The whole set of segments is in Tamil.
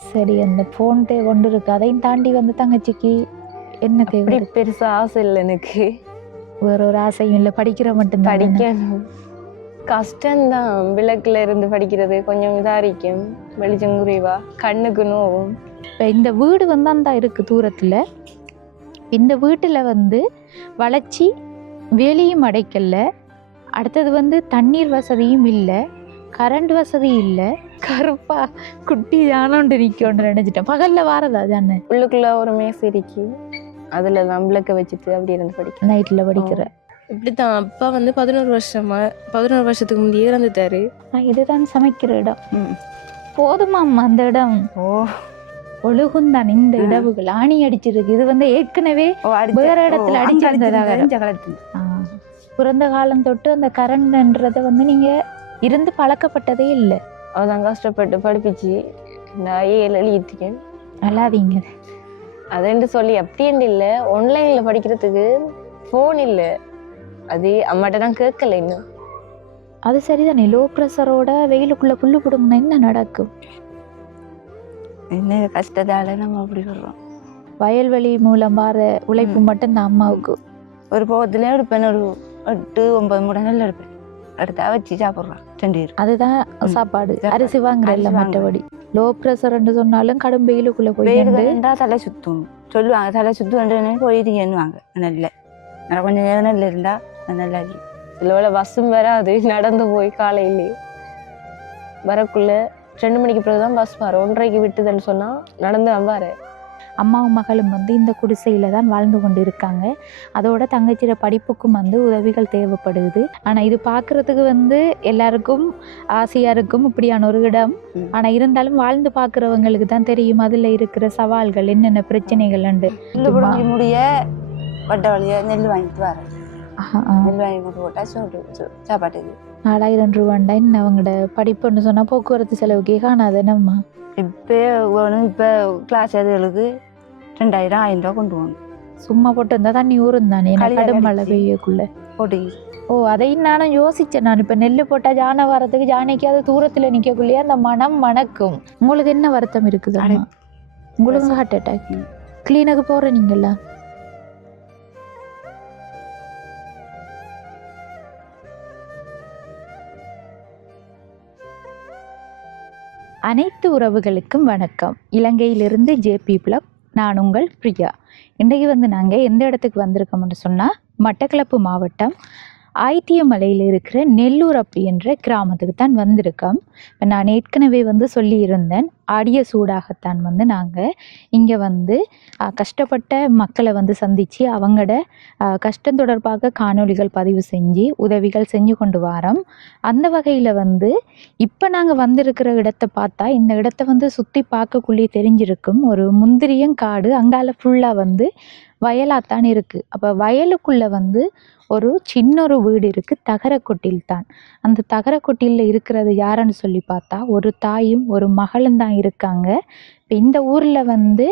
சரி, அந்த ஃபோன் தேவை கொண்டு இருக்கு. அதையும் தாண்டி வந்து தங்கச்சிக்கு என்ன தேவை அப்படி இருக்கு? பெருசா ஆசை இல்லை எனக்கு. வேற ஒரு ஆசையும் இல்லை, படிக்கிற மட்டும்தான். படிக்கணும். கஷ்டம்தான். விளக்குல இருந்து படிக்கிறது கொஞ்சம் இதா இருக்கும். வெளிச்சம் குறைவா, கண்ணுக்கு நோவும். இப்போ இந்த வீடு வந்து அந்த இருக்கு தூரத்தில். இந்த வீட்டில் வந்து வளர்ச்சி வெளியும் அடைக்கல. அடுத்தது வந்து தண்ணீர் வசதியும் இல்லை, கரண்ட் வசதி இல்லை. கருப்பா குட்டி யானோண்டு நிற்கொண்டு நினைச்சிட்டேன். பகலில் வாரதா ஜானு? உள்ளுக்குள்ள ஒரு மேசை இருக்கு, அதில் தான் விளக்க வச்சுட்டு அப்படி இருந்து படிக்கிறேன். நைட்டில் படிக்கிற. இப்படித்தான் அப்பா வந்து 11 வருஷத்துக்கு முந்தையே இறந்துட்டாரு. இதுதான் சமைக்கிற இடம். போதுமாம்மா அந்த இடம்? ஓ, ஒழுகுந்தான் இந்த இடவுகள். ஆணி அடிச்சிருக்கு. இது வந்து ஏற்கனவே வேற இடத்துல அடிச்சிருந்ததாக. பிறந்த காலம் தொட்டு அந்த கரண்ட்ன்றதை வந்து நீங்க இருந்து பழக்கப்பட்டதே இல்லை. அவதான் கஷ்டப்பட்டு படிப்பிச்சு நான் எழுதியிருக்கேன். நல்லாதீங்க அதுன்னு சொல்லி அப்படின்ட்டு இல்லை, ஆன்லைனில் படிக்கிறதுக்கு ஃபோன் இல்லை, அது அம்மாட்ட தான் கேட்கல இன்னும். அது சரிதானே. லோ ப்ரெஷரோட வெயிலுக்குள்ள புல்லு பிடுங்கினா என்ன நடக்கும்? என்ன கஷ்டத்தால நம்ம அப்படி சொல்கிறோம். வயல்வெளி மூலம் வர உழைப்பு மட்டும் தான் அம்மாவுக்கு. ஒரு போகத்துல எடுப்பேன், ஒரு 8-9 மூட நெல் எடுப்பேன், எடுத்தா வச்சு சாப்பிட்றோம் 2 பேர். அதுதான் சாப்பாடு. அரிசி வாங்குற இல்லை. மற்றபடி லோ ப்ரெஷர்ன்னு சொன்னாலும் கடும் வெயிலுக்குள்ள போய் தலை சுத்தும் சொல்லுவாங்க. தலை சுத்து போயிருக்கேன்னுவாங்க. நெல்ல நல்லா கொஞ்சம் நேரம் நெல் இருந்தா நல்லா இருக்கும். சில வேளை பஸ்ஸும் வராது, நடந்து போய் காலையிலே வரக்குள்ள 2 மணிக்கு பிறகுதான் பஸ் வரும். 1:30க்கு விட்டுதுன்னு சொன்னா நடந்து வர. அம்மாவும் மகளும் வந்து இந்த குடிசையில தான் வாழ்ந்து கொண்டு இருக்காங்க. அதோட தங்கச்சியோட படிப்புக்கும் வந்து உதவிகள் தேவைப்படுது. ஆனா இது பார்க்கறதுக்கு வந்து எல்லாருக்கும் ஆசையா இருக்கும் இப்படியான ஒரு இடம். ஆனா இருந்தாலும் வாழ்ந்து பார்க்கறவங்களுக்கு தான் தெரியும் அதுல இருக்கிற சவால்கள், என்னென்ன பிரச்சனைகள் உண்டு. முடிய வட்ட வழியா நெல் வாங்கிட்டு வரேன். நெல் வாங்கி கொண்டு போட்டா சாப்பாட்டுக்கு 4000 ரூபாண்டா. இன்னும் அவங்களோட படிப்புன்னு சொன்னா போக்குவரத்து செலவுக்கே காணாது என்னம்மா. இப்போ கிளாஸ் அதுகளுக்கு 2000-1000 ரூபா கொண்டு போகணும். சும்மா போட்டு இருந்தா தண்ணி ஊரும் தானே கடும் மழை பெய்யக்குள்ள போட்டு. ஓ, அதையும் நானும் யோசிச்சேன். நான் இப்போ நெல் போட்டால் ஜானை வரத்துக்கு ஜானைக்கு அது தூரத்தில் நிற்கக்குள்ளேயே அந்த மனம் மணக்கும். உங்களுக்கு என்ன வருத்தம் இருக்குது? உங்களுக்கு ஹார்ட் அட்டாக். கிளீனுக்கு போகிற நீங்களா? அனைத்து உறவுகளுக்கும் வணக்கம். இலங்கையிலிருந்து ஜேபி பிளப். நான் உங்கள் பிரியா. இன்றைக்கு வந்து நாங்கள் எந்த இடத்துக்கு வந்திருக்கோம்னு சொன்னால் மட்டக்களப்பு மாவட்டம் ஆயித்தியமலையில் இருக்கிற நெல்லூரப்பி என்ற கிராமத்துக்கு தான் வந்திருக்கோம். இப்போ நான் ஏற்கனவே வந்து சொல்லியிருந்தேன், ஆடிய சூடாகத்தான் வந்து நாங்கள் இங்கே வந்து கஷ்டப்பட்ட மக்களை வந்து சந்தித்து அவங்களோட கஷ்டம் தொடர்பாக காணொளிகள் பதிவு செஞ்சு உதவிகள் செஞ்சு கொண்டு வரோம். அந்த வகையில் வந்து இப்போ நாங்கள் வந்திருக்கிற இடத்த பார்த்தா இந்த இடத்த வந்து சுற்றி பார்க்கக்குள்ளே தெரிஞ்சிருக்கும். ஒரு முந்திரியங்காடு, அங்கால ஃபுல்லாக வந்து வயலாத்தான் இருக்குது. அப்போ வயலுக்குள்ளே வந்து ஒரு சின்ன ஒரு வீடு இருக்குது, தகரக்கொட்டில் தான். அந்த தகரக்கொட்டியில் இருக்கிறது யாருன்னு சொல்லி பார்த்தா ஒரு தாயும் ஒரு மகளும் தான் இருக்காங்க. இப்போ இந்த ஊரில் வந்து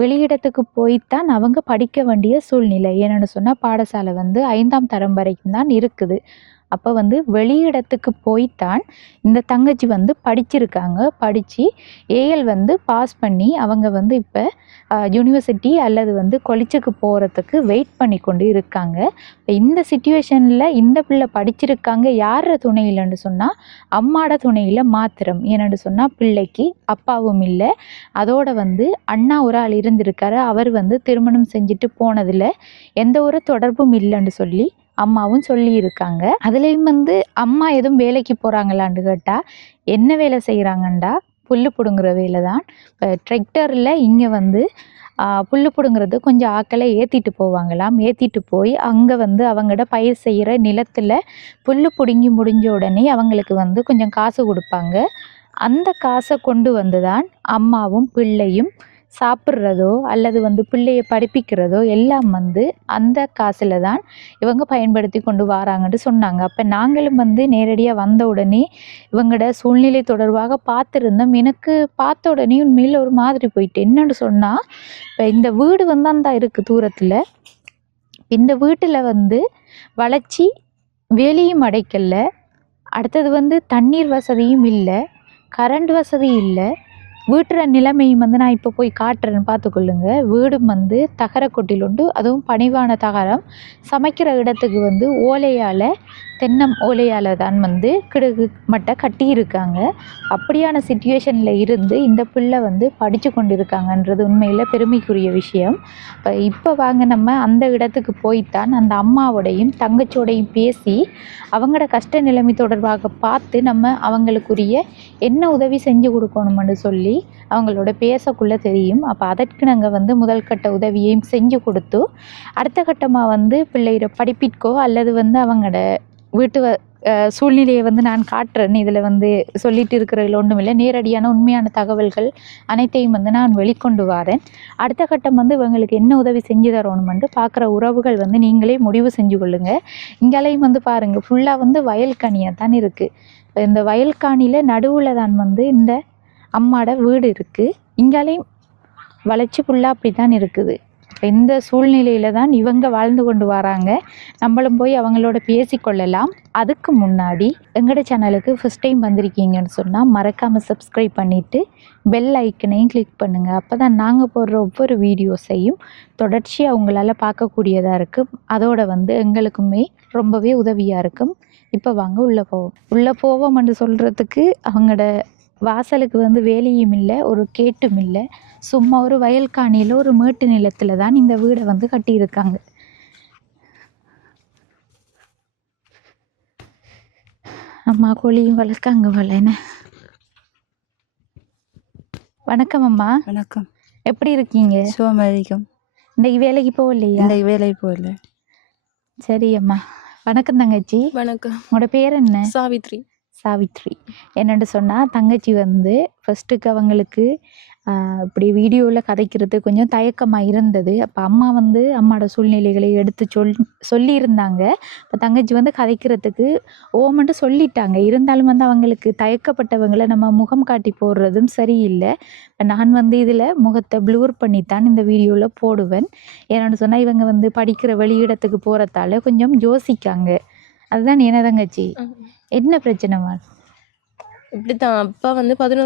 வெளியிடத்துக்கு போய்த்தான் அவங்க படிக்க வேண்டிய சூழ்நிலை. ஏன்னு சொன்னால் பாடசாலை வந்து 5ஆம் தரம் வரைக்கும் தான் இருக்குது. அப்போ வந்து வெளியிடத்துக்கு போய்த்தான் இந்த தங்கச்சி வந்து படிச்சிருக்காங்க. படித்து ஏஎல் வந்து பாஸ் பண்ணி அவங்க வந்து இப்போ யூனிவர்சிட்டி அல்லது வந்து கொலிச்சுக்கு போகிறதுக்கு வெயிட் பண்ணி கொண்டு இருக்காங்க. இப்போ இந்த சிச்சுவேஷனில் இந்த பிள்ளை படிச்சிருக்காங்க யார துணையில்னு சொன்னால் அம்மாட துணையில் மாத்திரம். ஏன்னு சொன்னால் பிள்ளைக்கு அப்பாவும் இல்லை, அதோட வந்து அண்ணா ஒரு ஆள் இருந்திருக்காரு, அவர் வந்து திருமணம் செஞ்சுட்டு போனதில் எந்த ஒரு தொடர்பும் இல்லைன்னு சொல்லி அம்மாவும் சொல்லியிருக்காங்க. அதுலேயும் வந்து அம்மா எதுவும் வேலைக்கு போகிறாங்களான்னு கேட்டால் என்ன வேலை செய்கிறாங்கண்டா புல்லு பிடுங்குற வேலை தான். இப்போ டிராக்டரில் இங்கே வந்து புல்லு பிடுங்குறது கொஞ்சம் ஆக்களை ஏற்றிட்டு போவாங்களாம். ஏற்றிட்டு போய் அங்கே வந்து அவங்களோட பயிர் செய்கிற நிலத்தில் புல்லு பிடுங்கி முடிஞ்ச உடனே அவங்களுக்கு வந்து கொஞ்சம் காசு கொடுப்பாங்க. அந்த காசை கொண்டு வந்து தான் அம்மாவும் பிள்ளையும் சாப்பிட்றதோ அல்லது வந்து பிள்ளையை படிப்பிக்கிறதோ எல்லாம் வந்து அந்த காசில் தான் இவங்க பயன்படுத்தி கொண்டு வராங்கன்னு சொன்னாங்க. அப்போ நாங்களும் வந்து நேரடியாக வந்த உடனே இவங்களோட சூழ்நிலை தொடர்பாக பார்த்துருந்தோம். எனக்கு பார்த்த உடனே உண்மையில் ஒரு மாதிரி போயிட்டு. என்னன்னு சொன்னால் இப்போ இந்த வீடு வந்து அந்த இருக்குது தூரத்தில். இந்த வீட்டில் வந்து வளர்ச்சி வேலியும் அடைக்கல. அடுத்தது வந்து தண்ணீர் வசதியும் இல்லை, கரண்ட் வசதி இல்லை, வீட்டுற நிலைமையும் வந்து நான் இப்போ போய் காட்டுறேன்னு பார்த்துக்கொள்ளுங்க. வீடும் வந்து தகர கொட்டில் உண்டு, அதுவும் பணிவான தகரம். சமைக்கிற இடத்துக்கு வந்து ஓலையால், தென்னம் ஓலையால் தான் வந்து கிடுகு மட்டை கட்டியிருக்காங்க. அப்படியான சுச்சுவேஷனில் இருந்து இந்த பிள்ளை வந்து படித்து கொண்டு இருக்காங்கன்றது உண்மையில் பெருமைக்குரிய விஷயம். இப்போ வாங்க நம்ம அந்த இடத்துக்கு போய்த்தான் அந்த அம்மாவோடையும் தங்கச்சியோடையும் பேசி அவங்களோட கஷ்ட நிலைமை தொடர்பாக பார்த்து நம்ம அவங்களுக்குரிய என்ன உதவி செஞ்சு கொடுக்கணும்னு சொல்லி அவங்களோட பேசக்குள்ளே தெரியும். அப்போ அதற்கு நாங்கள் வந்து முதல் கட்ட உதவியையும் செஞ்சு கொடுத்து அடுத்த கட்டமாக வந்து பிள்ளைகிற படிப்பிற்கோ அல்லது வந்து அவங்களோட வீட்டு சூழ்நிலையை வந்து நான் காட்டுறேன். இதில் வந்து சொல்லிட்டு இருக்கிறதுல ஒன்றும் இல்லை, நேரடியான உண்மையான தகவல்கள் அனைத்தையும் வந்து நான் வெளிக்கொண்டு வரேன். அடுத்த கட்டம் வந்து இவங்களுக்கு என்ன உதவி செஞ்சு தரணுமென்று பார்க்குற உறவுகள் வந்து நீங்களே முடிவு செஞ்சு கொள்ளுங்கள். இங்கேலையும் வந்து பாருங்கள், ஃபுல்லாக வந்து வயல்காணியாக தான் இருக்குது. இந்த வயல்காணியில் நடுவில் தான் வந்து இந்த அம்மாட வீடு இருக்குது. இங்கேலையும் வளைச்சி ஃபுல்லாக அப்படி தான் இருக்குது. இந்த சூழ்நிலையில் தான் இவங்க வாழ்ந்து கொண்டு வராங்க. நம்மளும் போய் அவங்களோட பேசிக்கொள்ளலாம். அதுக்கு முன்னாடி எங்களோட சேனலுக்கு ஃபஸ்ட் டைம் வந்திருக்கீங்கன்னு சொன்னால் மறக்காமல் சப்ஸ்கிரைப் பண்ணிவிட்டு பெல் ஐக்கனையும் கிளிக் பண்ணுங்கள். அப்போ தான் நாங்கள் போடுற ஒவ்வொரு வீடியோஸையும் தொடர்ச்சியாக உங்களால் பார்க்கக்கூடியதாக இருக்கும். அதோட வந்து எங்களுக்குமே ரொம்பவே உதவியாக இருக்கும். இப்போ வாங்க உள்ளே போவோம்னு சொல்கிறதுக்கு அவங்களோட வாசலுக்கு வந்து வேலியும் இல்லை, ஒரு கேட்டும் இல்லை. சும்மா ஒரு வயல்காணியில் ஒரு மேட்டு நிலத்தில் தான் இந்த வீடை வந்து கட்டியிருக்காங்க. அம்மா கோழியும் வளர்க்காங்க போல என்ன. வணக்கம் அம்மா. வணக்கம். எப்படி இருக்கீங்க? சுகமரிக்கும். இன்றைக்கு வேலைக்கு போகலையா? இந்த வேலைக்கு போகல. சரி அம்மா. வணக்கம் தங்கச்சி. வணக்கம். உங்களோட பேர் என்ன? சாவித்ரி. சாவித்ரி. என்னென்னு சொன்னால் தங்கச்சி வந்து ஃபஸ்ட்டுக்கு அவங்களுக்கு இப்படி வீடியோவில் கதைக்கிறது கொஞ்சம் தயக்கமாக இருந்தது. அப்போ அம்மா வந்து அம்மாவோட சூழ்நிலைகளை எடுத்து சொல்லியிருந்தாங்க. இப்போ தங்கச்சி வந்து கதைக்கிறதுக்கு ஓமன்ட்டு சொல்லிட்டாங்க. இருந்தாலும் வந்து அவங்களுக்கு தயக்கப்பட்டவங்களை நம்ம முகம் காட்டி போடுறதும் சரியில்லை. இப்போ நான் வந்து இதில் முகத்தை ப்ளூர் பண்ணித்தான் இந்த வீடியோவில் போடுவேன். ஏன்னு சொன்னால் இவங்க வந்து படிக்கிற வெளியிடத்துக்கு போகிறதால கொஞ்சம் யோசிக்காங்க. அதுதான் என்ன தங்கச்சி, என்ன பிரச்சனைமா? இப்படித்தான் அப்பா வந்து 11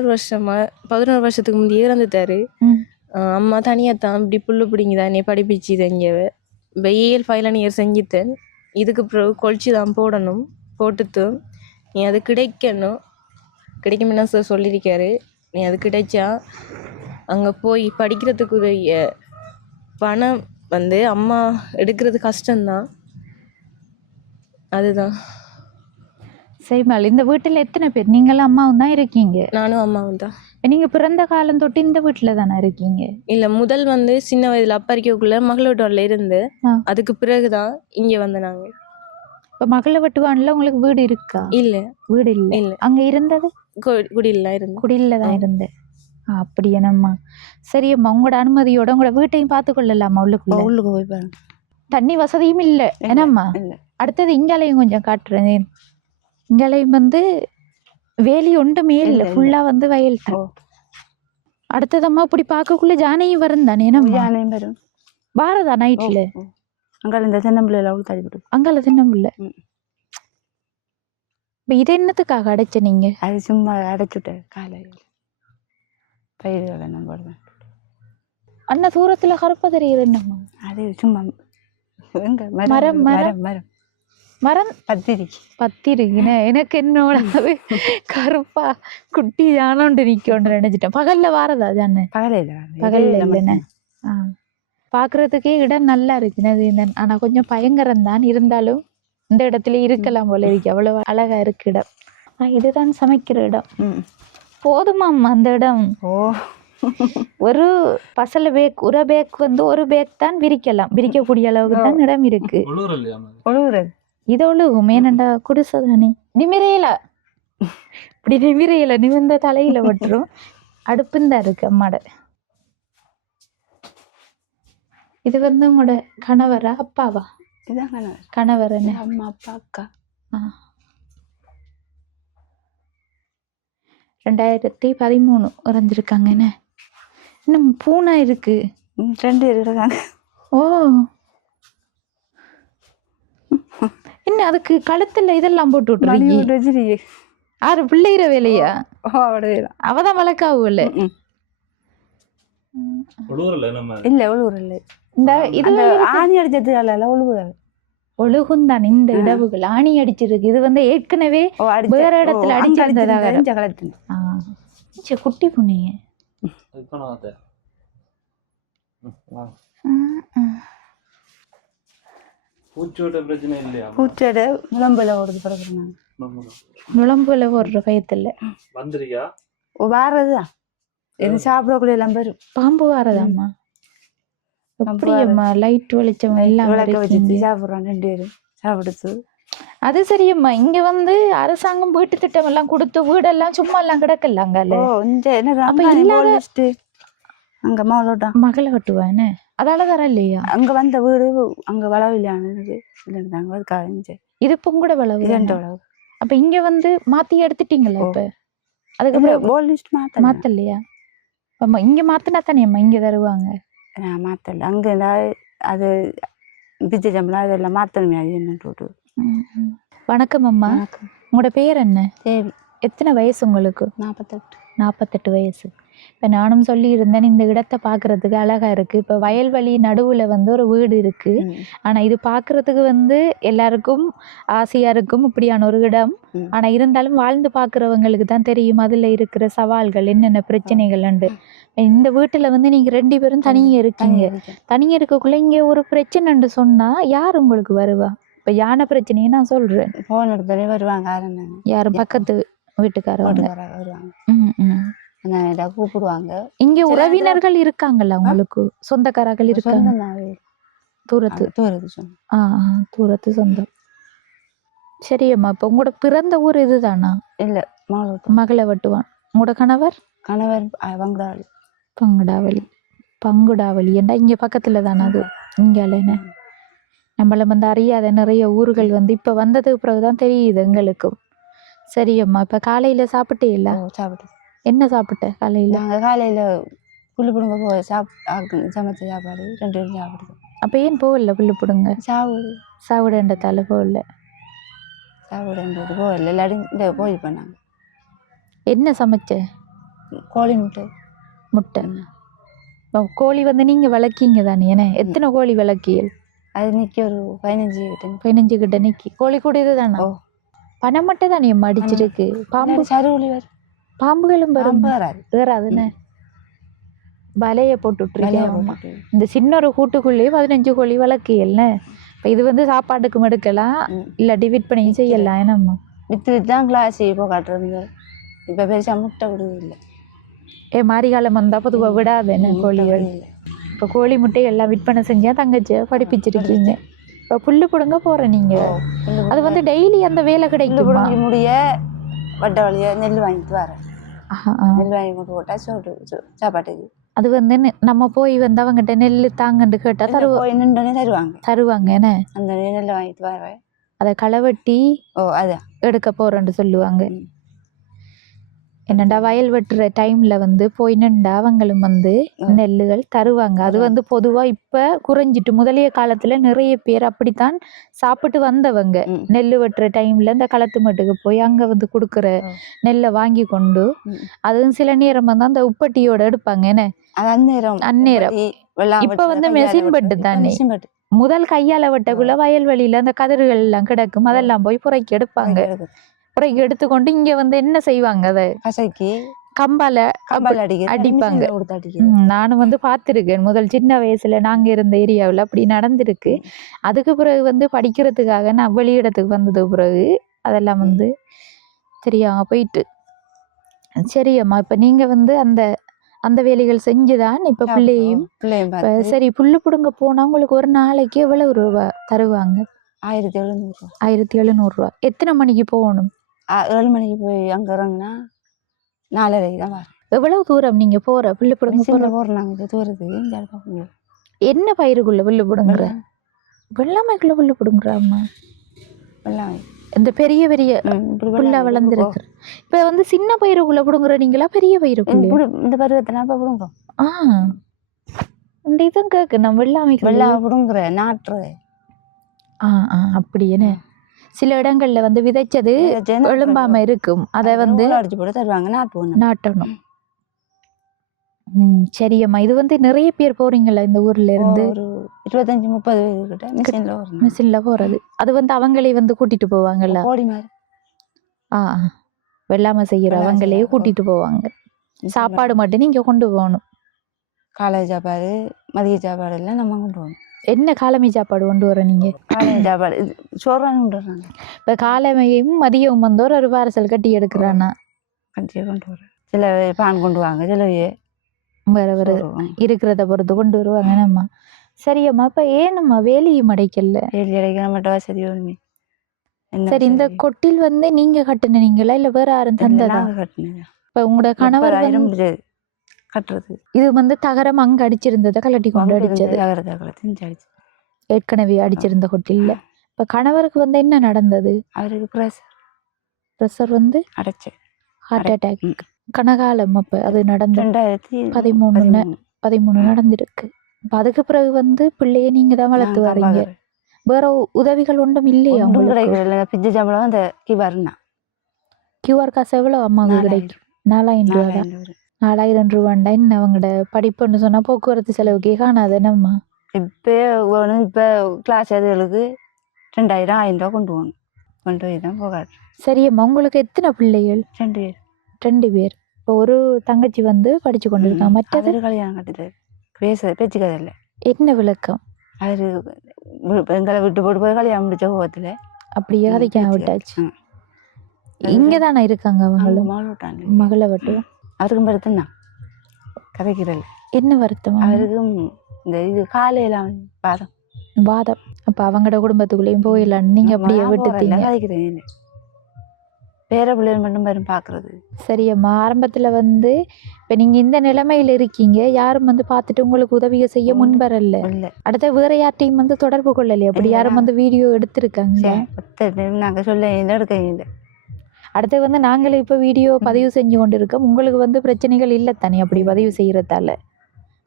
வருஷத்துக்கு முந்தையே இறந்துட்டாரு. அம்மா தனியாக தான் இப்படி புல்லு பிடிங்கிதான் என்னை படிப்பிச்சு தங்கவ. வெயில் ஃபைனல் இயர் செஞ்சுத்தேன். இதுக்கு பிறகு கொழிச்சு தான் போடணும். போட்டுத்து நீ அது கிடைக்கும்னா சார் சொல்லியிருக்காரு. நீ அது கிடைச்சா அங்கே போய் படிக்கிறதுக்குரிய பணம் வந்து அம்மா எடுக்கிறது கஷ்டம்தான். அதுதான். சரிம்மாள், இந்த வீட்டில் எத்தனை பேர்? நீங்களும் அம்மாவும் தான் இருக்கீங்க? நானும் அம்மாவும் தான். நீங்கள் பிறந்த காலம் தொட்டு இந்த வீட்டில் தானே இருக்கீங்க? இல்லை, முதல் வந்து சின்ன வயதில் அப்பா இருக்கக்குள்ள மகள வீட்டுல இருந்து அதுக்கு பிறகுதான் இங்கே வந்து நாங்கள். இப்போ மகள வெட்டுவான்ல உங்களுக்கு வீடு இருக்கா? இல்லை, வீடு இல்லை. இல்லை. அங்கே இருந்தது குடியிலாம் இருந்தேன். குடியில் தான் இருந்தேன். அப்படி என்னம்மா. சரியம்மா, உங்களோட அனுமதியோட உங்களோட வீட்டையும் பார்த்துக்கொள்ளலாமா? உள்ளுக்கு போய் பாருங்க. தண்ணி வசதியும் இல்லை என்னம்மா? அடுத்தது இங்காலையும் கொஞ்சம் காட்டுறேன். இங்காலையும் வந்து வேலி ஒன்றுமே இல்லை, ஃபுல்லாக வந்து வயல் தான். அடுத்ததம்மா இப்படி பார்க்கக்குள்ள ஜானையும் வரும் தானே? ஜானையும் வரும். பாரதா நைட்டில் அங்கால இந்த தென்னம்பிள்ளையில அவ்வளோ தள்ளிவிடும். அங்கால தென்னம்பிள்ளை. இப்போ இது என்னத்துக்காக அடைச்ச நீங்க? அது சும்மா அடைச்சுட்டேன். காலையில் பயிர்களை நான் போடுவேன். அண்ணா தூரத்தில் கருப்பா தெரியுது என்னம்மா? அது சும்மா மரம் மரம் மரம் மரம் பத்திரிக்கின எனக்கு என்னோட அது கருப்பா குட்டி ஜானோண்டு நிற்கொண்டு நினைச்சிட்டேன். பகல்ல வாரதா ஜானு? பகல்ல இல்லைண்ணே. பார்க்குறதுக்கே இடம் நல்லா இருக்குன்னு. ஆனால் கொஞ்சம் பயங்கரம் தான். இருந்தாலும் இந்த இடத்துல இருக்கலாம் போல இருக்கு. அவ்வளோ அழகா இருக்கு இடம். இதுதான் சமைக்கிற இடம். போதுமாம்மா அந்த இடம்? ஒரு பசல பேக் ஒரு பேக் வந்து ஒரு பேக் தான் விரிக்கக்கூடிய அளவுக்கு தான் இடம் இருக்கு. இது ஒழுகும். ஏனண்டா குடிசைதானே, நிமிரையில இப்படி நிமிரையில நிமிர்ந்த தலையில வட்டுரும். அடுப்புந்தான் இருக்கு அம்மாட. இது வந்து உங்களோட கணவரா அப்பாவா? இதுதான் கணவர். கணவர் என்ன? அம்மா அப்பா அக்கா. 2013 இறந்துருக்காங்க. என்ன இன்னும் பூனா இருக்கு? 2 இருக்கிறாங்க. ஓ, என்ன அதுக்கு கழுத்துல இதெல்லாம் போட்டு விட்டுருக்கீங்க? 6 பிள்ளைகிற வேலையா? அவதான் வளர்க்காவுல. உழுவுறல நம்ம இல்ல ஒழுகுற இல்லை. இந்த இது அந்த ஆணி அடிச்சதுல ஒழுகுறாரு. ஒழுகுந்தான் இந்த இடவுகள் ஆணி அடிச்சிருக்கு. இது வந்து ஏற்கனவே வேற இடத்துல அடிச்சிருந்ததாக. குட்டி புண்ணிய பூச்சோட பிரச்சனை இல்லையா? பூச்சோட நுழம்புல ஓடுது பிறகு நுழம்புல ஓடுற பயத்துல வந்துருக்கியா? வாரதுதான் என்ன சாப்பிடக்குள்ள எல்லாம் வரும். பாம்பு வாரதாம்மா? அப்படியம்மா லைட் வெளிச்சம் எல்லாம் வச்சு சாப்பிடுறோம் 2 பேரும் சாப்பிடுச்சு. அது சரியம்மா. இங்க வந்து அரசாங்கம் வீட்டு திட்டம் எல்லாம் கொடுத்து வீடெல்லாம் சும்மா எல்லாம் கிடக்கலாங்க. அங்க மகளோட மகளை வெட்டுவானே அதால தர இல்லையா? அங்க வந்த வீடு அங்க வளவில்லானது இல்லைன்னாங்க. அதுக்காக இது பொங்கூட வளவு. 2 வளவு. அப்ப இங்க வந்து மாத்தி எடுத்துட்டீங்களா? இப்ப அதுக்கப்புறம் மாத்தலையா? இங்க மாத்தினா தானேம்மா இங்க தருவாங்க. நான் மாத்தல. அங்க அது பிஜை சம்பளம் அதெல்லாம் மாத்தணுமே. அது என்ன? வணக்கம் அம்மா. உங்களோட பேர் என்ன? தேவி. எத்தனை வயசு உங்களுக்கு? 48. 48 வயசு. இப்போ நானும் சொல்லியிருந்தேன் இந்த இடத்தை பார்க்குறதுக்கு அழகாக இருக்குது. இப்போ வயல்வெளி நடுவில் வந்து ஒரு வீடு இருக்குது. ஆனால் இது பார்க்குறதுக்கு வந்து எல்லாருக்கும் ஆசையாக இருக்கும் இப்படியான ஒரு இடம். ஆனால் இருந்தாலும் வாழ்ந்து பார்க்குறவங்களுக்கு தான் தெரியும் அதில் இருக்கிற சவால்கள் என்னென்ன பிரச்சனைகள்ண்டு. இந்த வீட்டில் வந்து நீங்கள் 2 பேரும் தனியாக இருக்கீங்க. தனியாக இருக்கக்குள்ளே இங்கே ஒரு பிரச்சனைன்னு சொன்னால் யார் உங்களுக்கு வருவா? இப்போ யானை பிரச்சனையை நான் சொல்கிறேன். ஃபோன் எடுத்தாலே வருவாங்க. யாரும் பக்கத்து வீட்டுக்காரவங்க வருவாங்க. கூப்பிடுவாங்க. இங்க உறவினர்கள் இருக்காங்கல்ல உங்களுக்கு? சொந்தக்காரர்கள் இருக்காங்க? தூரத்து சொந்தம். சரியம்மா. இப்ப உங்களோட பிறந்த ஊர் இதுதானா? இல்ல மகளை வெட்டுவான். உங்களோட கணவர்? பங்குடாவளி ஏண்டா இங்க பக்கத்துல தானே அது? இங்கால என்ன நம்மள வந்து அறியாத நிறைய ஊர்கள் வந்து இப்ப வந்ததுக்கு பிறகுதான் தெரியுது எங்களுக்கும். சரியம்மா. இப்ப காலையில சாப்பிட்டே இல்ல? சாப்பிட்டு. என்ன சாப்பிட்ட காலையில? நாங்கள் காலையில் புல்லு பிடுங்க போய் சமைச்ச சாப்பாடு 2 பேரும் சாப்பிடுவோம். அப்போ ஏன் போகல புல்லு பிடுங்க? சாவிடன்றதால போகல. சாவிடன்றது போகல. எல்லாரும் இந்த போய் பண்ணாங்க. என்ன சமைச்ச? கோழி முட்டை. கோழி வந்து நீங்கள் வளர்க்கீங்க தானே? ஏன்னா எத்தனை கோழி வளர்க்கியல்? அது நிற்கி ஒரு 15 கிட்ட நிற்கி. கோழி கூட இது தானே? பணம் மட்டும் தானே அடிச்சிருக்கு. பாம்பு சருவலி வரும். பாம்புகளும் வராதுன்னு வலைய போட்டுட்ருக்கேன். இந்த சின்ன ஒரு கூட்டுக்குள்ளேயே 15 கோழி வளர்க்கியல்ல. இப்போ இது வந்து சாப்பாட்டுக்கும் எடுக்கலாம், இல்லாட்டி விற்பனை செய்யலாம். என்னம்மா விற்று தான் கிளாஸ் இப்போ காட்டுறது. இப்போ பெருசாக முட்டை விடுவதில்லை. மாரிகாலம் வந்தால் பொதுவாக விடாதுன்னு கோழிகள். இப்போ கோழி முட்டை எல்லாம் விற்பனை செஞ்சால் தங்கச்சியை படிப்பிச்சிருக்கீங்க. இப்போ புல்லு பிடுங்க போகிறேன் நீங்கள். அது வந்து டெய்லி அந்த வேலை கிடைக்கும். முடிய வட்ட வழியா நெல் வாங்கிட்டு வரேன். நெல் வாங்கி கொண்டு போட்டால் சாப்பாட்டுக்கு. அது வந்து நம்ம போய் வந்து அவங்ககிட்ட நெல் தாங்கன்னு கேட்டால் தருவாங்க. என்ன அந்த நெல்லை வாங்கிட்டு வரேன். அதை களவெட்டி அதான் எடுக்க போகிறேன்னு சொல்லுவாங்க. என்னண்டா வயல் வெட்டுற டைம்ல வந்து போய் நின்றா அவங்களும் வந்து நெல்லுகள் தருவாங்க. அது வந்து பொதுவா இப்ப குறைஞ்சிட்டு, முதலிய காலத்துல நிறைய பேர் அப்படித்தான் சாப்பிட்டு வந்தவங்க. நெல்லு வெட்டுற டைம்ல இந்த களத்து மட்டுக்கு போய் அங்க வந்து கொடுக்குற நெல்லை வாங்கி கொண்டு அதுவும் சில நேரம் வந்து அந்த உப்பட்டியோட எடுப்பாங்க. என்ன அந்நேரம் இப்ப வந்து மெஷின் வெட்டு தானே. முதல் கையால வெட்டக்குள்ள வயல்வெளியில அந்த கதிர்கள் எல்லாம் கிடக்கும். அதெல்லாம் போய் புறைக்கு எடுப்பாங்க. புறைக்கு எடுத்துக்கொண்டு இங்க வந்து என்ன செய்வாங்க, அதை கசக்கி கம்பால அடிப்பாங்க. நானும் வந்து பார்த்துருக்கேன். முதல் சின்ன வயசுல நாங்க இருந்த ஏரியாவில் அப்படி நடந்திருக்கு. அதுக்கு பிறகு வந்து படிக்கிறதுக்காக நான் வெளியிடத்துக்கு வந்தது பிறகு அதெல்லாம் வந்து தெரியாம போயிட்டு. சரி அம்மா, இப்ப நீங்க வந்து அந்த அந்த வேலைகள் செஞ்சுதான் இப்ப பிள்ளையும். சரி, புல்லு பிடுங்க போனா உங்களுக்கு ஒரு நாளைக்கு எவ்வளவு ரூபா தருவாங்க? 1700. 1700 ரூபா. எத்தனை மணிக்கு போகணும்? 7 மணிக்கு போய் அங்க இறங்குனா 4:30 தான் வரும். எவ்வளவு தூரம் நீங்க போற புல்லு பிடுங்க போறாங்க? தூரத்துக்கு. என்ன பயிருக்குள்ள புல்லு பிடுங்குற? வெள்ளாமைக்குள்ள புல்லு பிடுங்குறாம்மா. வெள்ளாமை இந்த பெரிய பெரிய புல்லா வளர்ந்துருக்கு. இப்ப வந்து சின்ன பயிருக்குள்ள பிடுங்குற நீங்களா பெரிய பயிருக்குள்ள? இந்த பருவத்தினா இப்ப பிடுங்குறோம். இந்த இதுவும் கேக்கு நம்ம வெள்ளாமைக்கு பிடுங்குற நாற்று. அப்படி என்ன சில இடங்கள்ல வந்து விதைச்சது எழும்பாம இருக்கும். அதை வந்து அடிச்சு போட்டு தருவாங்க. நாட்டணும். சரியம்மா. இது வந்து நிறைய பேர் போறீங்களா இந்த ஊர்ல இருந்து? ஒரு 25-30 பேர் கிட்ட மிஷின்ல வரணும். மிஷின்ல போறது. அது வந்து அவங்களே வந்து கூட்டிட்டு போவாங்கல்ல? கோடி மாதிரி ஆ வெள்ளாமை செய்யற வெள்ளாமை அவங்களே செய்யற, கூட்டிட்டு போவாங்க. சாப்பாடு மட்டும் நீங்க கொண்டு போகணும். காலை சாப்பாடு மதிய சாப்பாடு எல்லாம் நம்ம கொண்டு போகணும். என்ன காலமை சாப்பாடு கொண்டு வர நீங்க? காலை சாப்பாடு சோறான கொண்டு வர்றாங்க. இப்ப காலமையும் மதியம் வந்து ஒரு பார்சல் கட்டி எடுக்கிறானா? கஞ்சியை கொண்டு வர சில பான் கொண்டு வாங்க, சிலவையே வேற வேற இருக்கிறத பொறுத்து கொண்டு வருவாங்க. நம்ம சரியம்மா. அப்ப ஏனம்மா வேலியும் அடைக்கல? வேலி அடைக்கிற மட்டும் வசதி வேணுமே. சரி, இந்த கொட்டில் வந்து நீங்க கட்டுனீங்களா இல்ல வேற யாரும் தந்ததா? கட்டினது. இப்ப உங்களோட கணவர் வந்து கட்டுறது இது வந்து தகரம் அங்க அடிச்சிருந்ததை கலட்டி கொண்டு அடிச்சது. ஏற்கனவே அடிச்சிருந்த கொட்டில்ல. இப்ப கணவருக்கு வந்து என்ன நடந்தது? அவருக்கு ப்ரெஷர் வந்து அடைச்சு ஹார்ட் அட்டாக். கனகாலம் அப்ப அது நடந்து 2013 நடந்திருக்கு. இப்ப அதுக்கு பிறகு வந்து பிள்ளைய நீங்க தான் வளர்த்து வரீங்க. வேற உதவிகள் ஒன்றும் இல்லையா உங்களுக்கு? பிஜி சம்பளம் அந்த கியூஆர் காசு எவ்வளவு அம்மாவுக்கு கிடைக்கும்? 4000 ரூபா தான். 4000 ரூபாண்டா என்ன அவங்களோட படிப்புன்னு சொன்னா போக்குவரத்து செலவுக்கே காணாது என்னம்மா? இப்ப கிளாஸ் அதுகளுக்கு 2000-1000 ரூபா கொண்டு போகணும். கொண்டு போய் தான் போகாது. சரியம்மா. உங்களுக்கு எத்தனை பிள்ளைகள்? 2 பேர். 2 பேர். இப்போ ஒரு தங்கச்சி வந்து படிச்சு கொண்டு இருக்காங்க. மற்றது கல்யாணம் கட்டுது. பேச்சு கதை இல்லை. என்ன விளக்கம்? அவரு எங்களை விட்டு போட்டு போய் கல்யாணம் முடிச்ச கோவத்துல அப்படியே கதைக்க விட்டாச்சு. இங்கதானே இருக்காங்க அவங்களும்? மகளை வட்டும். அவருக்கும் வருத்தம் தான் கதைக்கிறல்ல. என்ன வருத்தம் அவருக்கும்? இந்த இது காலையில வாதம். அப்ப அவங்களோட குடும்பத்துக்குள்ளேயும் போயிடலாம். நீங்க அப்படியே விட்டுட்டீங்க. கதைக்கிறேன் பேர பிள்ளைகள் மட்டும் பேரும் பாக்குறது. சரியம்மா. ஆரம்பத்துல வந்து இப்ப நீங்க இந்த நிலைமையில இருக்கீங்க, யாரும் வந்து பார்த்துட்டு உங்களுக்கு உதவியை செய்ய முன்வரல. அடுத்த வேற யார்ட்டையும் வந்து தொடர்பு கொள்ளலையே? அப்படி யாரும் வந்து வீடியோ எடுத்திருக்காங்க? நாங்க சொல்ல எடுக்க இல்லை. அடுத்து வந்து நாங்களே இப்போ வீடியோ பதிவு செஞ்சு கொண்டு இருக்கோம். உங்களுக்கு வந்து பிரச்சனைகள் இல்லை தானே அப்படி பதிவு செய்யறதால?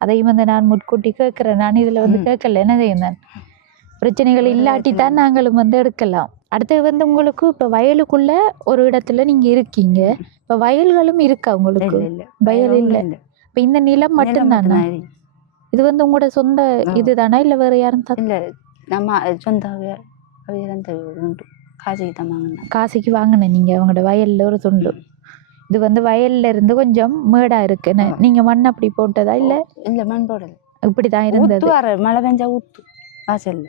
அதையும் வந்து நான் முன்கூட்டி கேட்குறேன். நான் இதில் வந்து கேட்கல. என்ன செய்யணும்? பிரச்சனைகள் இல்லாட்டி தான் நாங்களும் வந்து எடுக்கலாம். அடுத்து வந்து உங்களுக்கு இப்போ வயலுக்குள்ள ஒரு இடத்துல நீங்க இருக்கீங்க. இப்போ வயல்களும் இருக்கா உங்களுக்கு? வயல் இல்லை. இப்போ இந்த நிலம் மட்டும்தானா? இது வந்து உங்களோட சொந்த இதுதானா இல்லை வேற யாரும்? இல்லை, நம்ம சொந்த காசிக்கு வாங்கினேன் நீங்க அவங்களோட வயல்ல ஒரு துண்டு. இது வந்து வயல்ல இருந்து கொஞ்சம் மேடா இருக்குன்னு நீங்க மண் அப்படி போட்டதா? இல்ல இல்ல மண் போடல, இப்படிதான் இருந்தது. மழை பெஞ்சா ஊத்து வாசல்ல.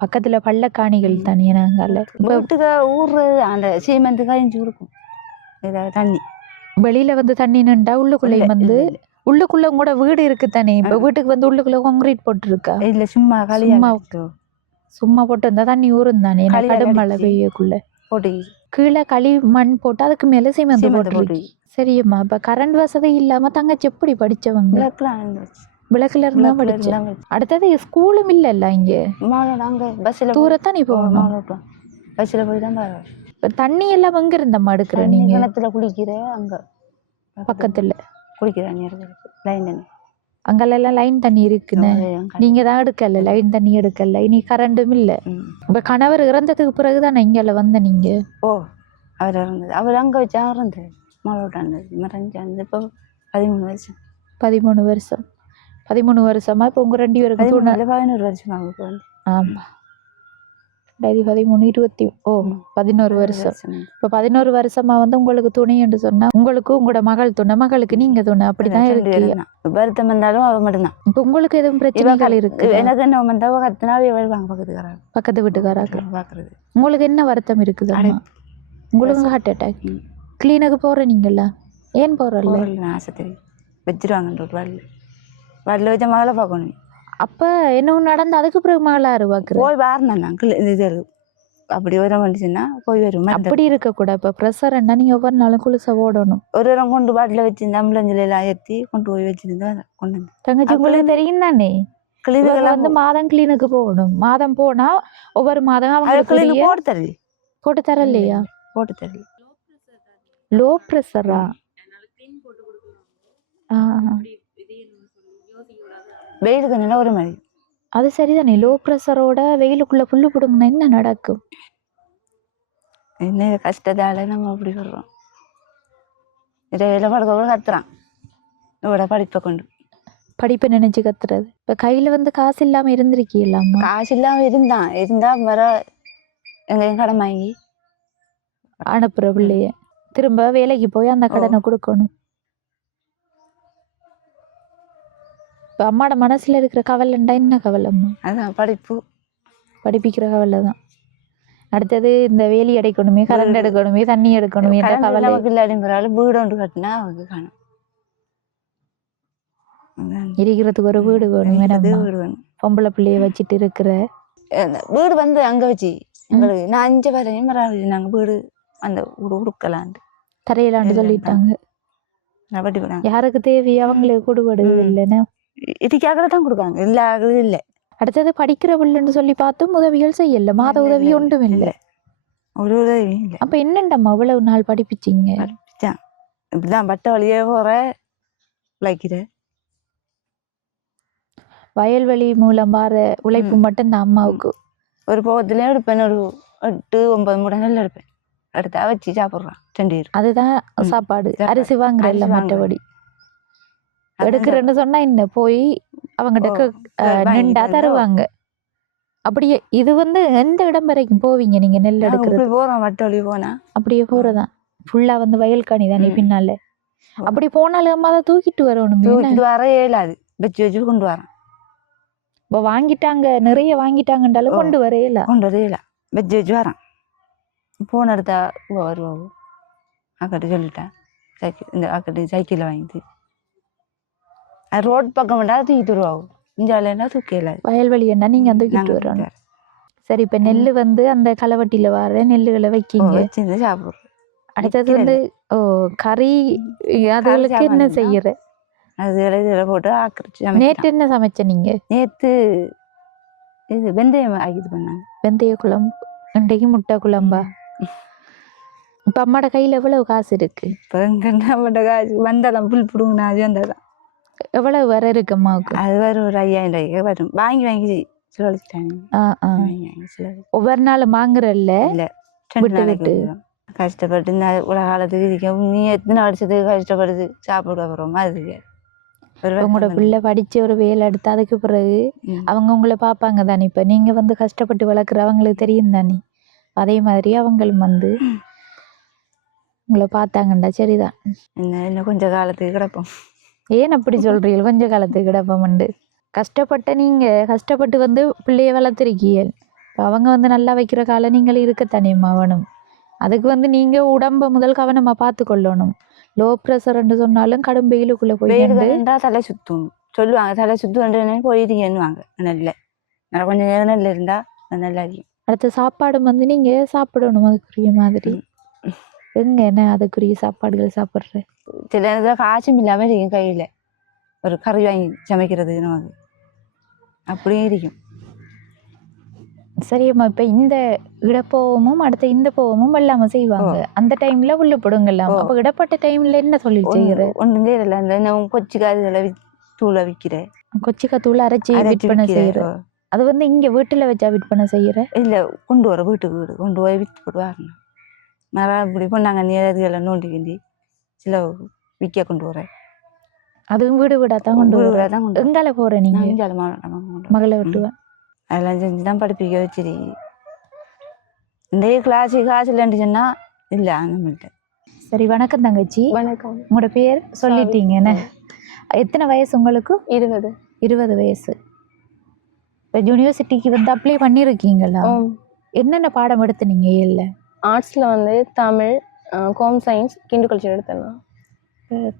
பக்கத்துல பள்ளக்காணிகள் தானே நாங்கால வீட்டுக்கு ஊர்றது அந்த சீமெந்து கழிஞ்சு இருக்கும். தண்ணி வெளியில வந்து தண்ணி நின்றா உள்ளுக்குள்ளே வந்து உள்ளுக்குள்ள கூட வீடு இருக்கு தானே. இப்ப வீட்டுக்கு வந்து உள்ளுக்குள்ள கான்கிரீட் போட்டு இருக்கா? இல்ல சும்மா சும்மா போட்டு இருந்தா தண்ணி ஊரும் தானே. கடும் மழை பெய்யக்குள்ள போட்டு கீழே களி மண் போட்டு அதுக்கு மேல சிமெண்ட் போட்டு. சரியம்மா. இப்ப கரண்ட் வசதி இல்லாம தங்கச்சி எப்படி படிச்சவங்க? விளக்குல இருந்தா படிச்ச. அடுத்தது ஸ்கூலும் இல்லல்ல இங்க. தூரத்தான் நீ போகணும். பஸ்ல போய் தான் தண்ணி எல்லாம் எங்க இருந்தம்மா எடுக்கிற நீங்க? கிணத்துல குளிக்கிற அங்க பக்கத்துல குளிக்கிற அங்கெல்லாம் லைன் தண்ணி இருக்குன்னு நீங்க தான் எடுக்கல. லைன் தண்ணி எடுக்கல. இனி கரண்டும் இல்ல. இப்ப கணவர் இறந்ததுக்கு பிறகுதான் இங்கல வந்த நீங்க? அவர் இறந்தது. அவர் அங்க வச்சா இறந்தது. மறைஞ்சாந்து இப்போ 13 வருஷம். 13 வருஷம். 13 வருஷமா இப்போ உங்க 2 பேருக்கு 11 வருஷமா அவருக்கு வந்து. ஆமா 11 வருஷம். இப்போ 11 வருஷமா வந்து உங்களுக்கு துணை என்று சொன்னா உங்களுக்கு உங்களோட மகள் துணை, மகளுக்கு நீங்க துணை, அப்படிதான் இருக்கு. வருத்தம் வந்தாலும் அவ மட்டும்தான். இப்போ உங்களுக்கு எதுவும் பிரச்சனைகள் இருக்கு? எனக்கு என்ன வந்தா கத்தினாவே வருவாங்க பக்கத்து வீட்டுக்காரங்க பாக்குறது. உங்களுக்கு என்ன வருத்தம் இருக்குது? உங்களுக்கு ஹார்ட் அட்டாக். கிளீனுக்கு போற நீங்களா? ஏன் போறல? ஆசை தெரியும் வச்சிருவாங்க வாட்டில் வச்ச மகளை பார்க்கணும். அப்ப என்ன நடந்து அதுக்கு பிறகு மகளா பாக்குறேன் போய் வாரினாங்க இது அப்படி வர வந்துச்சுன்னா போய் வரும். அப்படி இருக்க கூட இப்ப ப்ரெஷர் என்ன நீங்க ஒவ்வொரு நாளும் குளிச ஓடணும். ஒரு இடம் கொண்டு பாட்டில வச்சிருந்தா ஆம்புலன்ஸ்ல எல்லாம் ஏற்றி கொண்டு போய் வச்சிருந்தா கொண்டு வந்து. தங்கச்சி உங்களுக்கு தெரியும் தானே கிளீனுக்கு வந்து மாதம் கிளீனுக்கு போகணும். மாதம் போனா ஒவ்வொரு மாதம் அவங்க போட்டு தரலையா? போட்டு தரல. லோ ப்ரெஷரா? வெயிலுக்கு நல்லா ஒரு மாதிரி. அது சரிதானே. லோ ப்ரெஷரோட வெயிலுக்குள்ள புல்லு பிடுங்கினா என்ன நடக்கும்? என்ன கஷ்டத்தால நம்ம அப்படி சொல்றோம். இடையில படுக்க கத்துறான். இவட படிப்பை கொண்டு. படிப்பை நினைச்சு கத்துறது. இப்ப கையில வந்து காசு இல்லாம இருந்திருக்கீங்களாம்மா? காசு இல்லாம இருந்தா வர எங்கேயும் கடன் வாங்கி அனுப்புற பிள்ளைய திரும்ப வேலைக்கு போய் அந்த கடனை கொடுக்கணும். இப்ப அம்மாட மனசுல இருக்கிற கவலைண்டா என்ன கவலைம்மா? அதான் படிப்பு படிப்பிக்கிற கவலை தான். அடுத்தது இந்த வேலி அடைக்கணுமே, கரண்ட் எடுக்கணுமே, தண்ணி எடுக்கணுமே என்ற கவலை. நமக்கு இல்லாத பிறகு வீடு ஒன்று கட்டினா அவங்க காணும். இருக்கிறதுக்கு ஒரு வீடு வேணும். வீடு வேணும். பொம்பளை பிள்ளைய வச்சுட்டு இருக்கிற வீடு வந்து அங்க வச்சு எங்களுக்கு நான் 5 வரையும் நாங்க வீடு அந்த வீடு கொடுக்கலான்ட்டு தரையிலாண்டு சொல்லிட்டாங்க. வட்டி போனாங்க. யாருக்கு தேவை அவங்களுக்கு கொடுபடு இல்லைன்னா இதுக்காக தான் கொடுக்காங்க. எல்லா ஆகுதும் இல்லை. அடுத்தது படிக்கிற பிள்ளைன்னு சொல்லி பார்த்தும் உதவிகள் செய்யல. மாத உதவி ஒன்றும் இல்லை. ஒரு உதவியும் இல்லை. அப்ப என்னண்டம்மா இவ்வளவு நாள் படிப்பிச்சிங்க? இப்படிதான் பட்ட வழியே போற உழைக்கிற. வயல்வெளி மூலம் வர உழைப்பு மட்டும் இந்த அம்மாவுக்கு. ஒரு போகத்துலயும் எடுப்பேன். ஒரு 8-9 மூடை நெல் எடுப்பேன். எடுத்தா வச்சு சாப்பிட்றான் 2 பேர். அதுதான் சாப்பாடு. அரிசி வாங்குற இல்ல. மற்றபடி எடுக்கிறேன்னு சொன்னா என்ன போய் அவங்ககிட்ட நின்றா தருவாங்க. அப்படியே இது வந்து எந்த இடம் வரைக்கும் போவீங்க நீங்க நெல் எடுக்கிறது? போறோம் வட்ட வழி போனா அப்படியே போறதான். ஃபுல்லா வந்து வயல்காணி தானே பின்னால. அப்படி போனாலும் அம்மா அதை தூக்கிட்டு வரணும். வர இயலாது. வச்சு கொண்டு வரேன். இப்போ வாங்கிட்டாங்க, நிறைய வாங்கிட்டாங்கன்றாலும் கொண்டு வரையல. கொண்டு வரையல. வச்சு வரேன். போன இடத்தா வருவோம். அக்கட்ட சொல்லிட்டேன் சைக்கிள் இந்த அக்கட்டு சைக்கிளை வாங்கிட்டு ரோட் பக்கம் வேண்டாம் தூக்கிட்டு வருவாங்க. இஞ்சாலன்னா தூக்கல. வயல்வெளி என்ன நீங்க தூக்கிட்டு வரணும். சரி, இப்ப நெல்லு வந்து அந்த களவட்டியில வர நெல்லுகளை வைக்கிங்க, வச்சு சாப்பிடுறோம். அடுத்தது வந்து கறி அதுகளுக்கு என்ன செய்யற? அதுகளை இதில் போட்டு ஆக்கிரிச்சு. நேற்று என்ன சமைச்ச நீங்க? நேற்று இது வெந்தயம் ஆக்கிட்டு பண்ணாங்க. வெந்தய குழம்பு. இன்றைக்கு முட்டை குழம்பா? இப்ப அம்மாட கையில எவ்வளவு காசு இருக்கு? இப்போ நம்மகிட்ட காசு வந்தாதான் புல் பிடுங்கண்ணா. அது வந்தாதான். எவ்வளவு வர இருக்கு அம்மாவுக்கு? அது வரும் ஒரு 5000 ரூபாய்க்கு வரும். வாங்கி செலவழிச்சிட்டாங்க. ஒவ்வொரு நாள் வாங்குறல்ல? விட்டு விட்டு கஷ்டப்பட்டு இந்த உலக காலத்துக்கு இருக்க நீ எத்தனை வருஷத்துக்கு கஷ்டப்படுது சாப்பிட போகிறோம். அதுக்கு உங்களோட பிள்ளை படிச்சு ஒரு வேலை எடுத்து அதுக்கு பிறகு அவங்க உங்களை பார்ப்பாங்க தானே. இப்ப நீங்க வந்து கஷ்டப்பட்டு வளர்க்குற அவங்களுக்கு தெரியும் தானே. அதே மாதிரி அவங்களும் வந்து உங்களை பார்த்தாங்கண்டா சரிதான். இன்னும் கொஞ்ச காலத்துக்கு கிடப்போம். ஏன் அப்படி சொல்றீங்க? கொஞ்ச காலத்துக்கு கிடப்போம்ண்டு. கஷ்டப்பட்ட நீங்க கஷ்டப்பட்டு வந்து பிள்ளைய வளர்த்துருக்கீங்க. அவங்க வந்து நல்லா வைக்கிற காலம் நீங்கள் இருக்கத்தானேம்மா வேணும். அதுக்கு வந்து நீங்க உடம்ப முதல் கவனமா பார்த்து கொள்ளணும். லோ ப்ரெஷர்ன்னு சொன்னாலும் கடும் வெயிலுக்குள்ள போய் தலை சுத்தும் சொல்லுவாங்க. தலை சுத்து போயிருக்கேன்னுவாங்க. நல்ல கொஞ்சம் நேரம் நெல் இருந்தா நல்லா இருக்கும். அடுத்த சாப்பாடு வந்து நீங்க சாப்பிடணும் அதுக்குரிய மாதிரி. எங்க என்ன அதுக்குரிய சாப்பாடுகள் சாப்பிட்ற? சில நேரத்தில் காசும் இல்லாம இருக்கும். கையில ஒரு கறி வாங்கி சமைக்கிறது நமக்கு அப்படியே இருக்கும். சரியம்மா, இப்ப இந்த இடப்போவமும் அடுத்த இந்த போவமும் வெள்ளாம செய்வாங்க. அந்த டைம்ல உள்ள போடுங்கலாம். அப்ப இடப்பட்ட டைம்ல என்ன தொழில் செய்யற? ஒன்றும் செய்யல. அந்த கொச்சிக்காய் தூளை விற்கிறேன். கொச்சிக்காய் தூள் அரைச்சி விற்பனை செய்யற. அது வந்து இங்க வீட்டுல வச்சா விற்பனை செய்யற? இல்ல கொண்டு வர வீட்டுக்கு கொண்டு போய் விற்று போட்டு வரணும். மரம் இப்படி நாங்க நேரத்துகளை நோண்டி கிண்டி சில விற்க கொண்டு வரேன். அதுவும் வீடு வீடா தான் கொண்டு வரதான். எங்கால போற நீங்க? மகளை விட்டுவேன். அதெல்லாம் செஞ்சுதான் படிப்பிக்க வச்சிரு. இந்த கிளாஸு காசு இல்லைன்னு இல்லை நம்மள்கிட்ட. சரி, வணக்கம் தங்கச்சி. வணக்கம். உங்களோட பேர் சொல்லிட்டீங்க என்ன? எத்தனை வயசு உங்களுக்கு? 20 வயசு. இப்போ யூனிவர்சிட்டிக்கு வந்து அப்ளை பண்ணியிருக்கீங்களா? என்னென்ன பாடம் எடுத்துனீங்க? இல்லை, ஆர்ட்ஸில் வந்து தமிழ், ஹோம் சயின்ஸ், கிண்டு கல்ச்சர் எடுத்தேன்னா.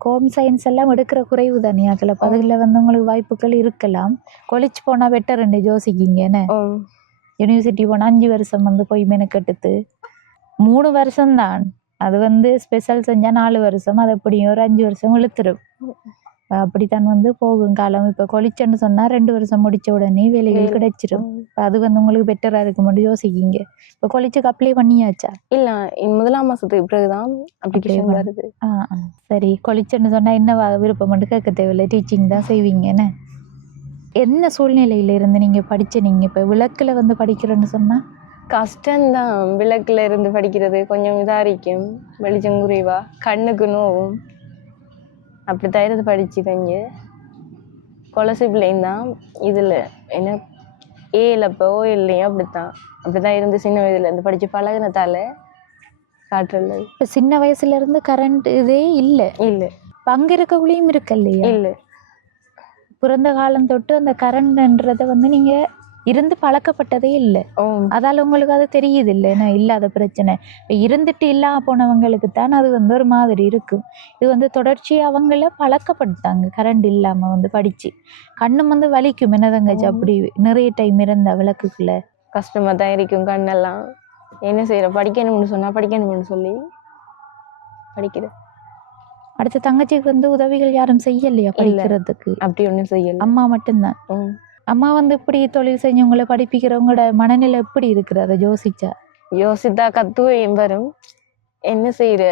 ஹோம் சயின்ஸ் எல்லாம் எடுக்கிற குறைவு தானே. அதில் அதில் வந்து உங்களுக்கு வாய்ப்புகள் இருக்கலாம். கொலிச்சு போனால் பெட்டர்ன்னு யோசிக்கிங்க என்ன? யூனிவர்சிட்டி போனால் 5 வருஷம் வந்து போய் மெனக்கெடுத்து 3 வருஷம்தான். அது வந்து ஸ்பெஷல் செஞ்சால் 4 வருஷம். அது எப்படியும் ஒரு 5 வருஷம் இழுத்துரும். அப்படித்தான் வந்து போகும் காலம். இப்போ கொலிச்சன்னு சொன்னால் 2 வருஷம் முடித்த உடனே வேலைகள் கிடைச்சிடும். அது வந்து உங்களுக்கு பெட்டராக இருக்குமென்று யோசிக்கிங்க. இப்போ கொலிச்சுக்கு அப்ளை பண்ணியாச்சா? இல்லை, 1ஆம் மாதத்துக்கு பிறகுதான் அப்ளிகேஷன் வருது. சரி, கொலிச்சன்னு சொன்னால் என்ன விருப்பம்னு கேட்க தேவையில்லை. டீச்சிங் தான் செய்வீங்க என்ன? என்ன சூழ்நிலையில இருந்து நீங்கள் படிச்சீங்க? இப்போ விளக்கில் வந்து படிக்கிறேன்னு சொன்னால் கஷ்டம்தான். விளக்குல இருந்து படிக்கிறது கொஞ்சம் இதாக இருக்கும். வெளிச்சம் குறைவா, கண்ணுக்கு நோவும். அப்படித்தான் இருந்து படிச்சுதங்க. கொலசிப்லையும் தான் இதில் என்ன ஏலப்போ இல்லையும் அப்படித்தான் இருந்து சின்ன வயதுலேருந்து படித்து பழகினத்தால காற்றுள்ளது. இப்போ சின்ன வயசுல இருந்து கரண்ட் இதே இல்லை. இல்லை அங்க இருக்கக்குள்ளேயும் இருக்கு இல்லையா? இல்லை பிறந்த காலம் தொட்டு அந்த கரண்ட்ன்றதை வந்து நீங்க இருந்து பழக்கப்பட்டதே இல்லை. ஓ அதால உங்களுக்கு அது தெரியுது இல்லை ஏன்னா இல்லாத பிரச்சனை. இப்போ இருந்துட்டு இல்லாம போனவங்களுக்கு தான் அது வந்து ஒரு மாதிரி இருக்கும். இது வந்து தொடர்ச்சியாக அவங்கள பழக்கப்படுத்தாங்க கரண்ட் இல்லாம வந்து படிச்சு. கண்ணும் வந்து வலிக்கும் என்ன தங்கச்சி அப்படி நிறைய டைம் இருந்த விளக்குக்குள்ள. கஷ்டமாக தான் இருக்கும் கண்ணெல்லாம். என்ன செய்கிற, படிக்கணும்னு சொன்னால் படிக்கணும்னு சொல்லி படிக்கிறேன். அடுத்த தங்கச்சிக்கு வந்து உதவிகள் யாரும் செய்யலையா படிக்கிறதுக்கு? அப்படி ஒன்றும் செய்யலை. அம்மா மட்டும்தான். ம் அம்மா வந்து இப்படி தொழில் செஞ்சவங்களை படிப்பிக்கிறவங்களோட மனநிலை எப்படி இருக்குது அதை யோசிச்சா? யோசித்தா கத்துவையும் வரும். என்ன செய்கிற,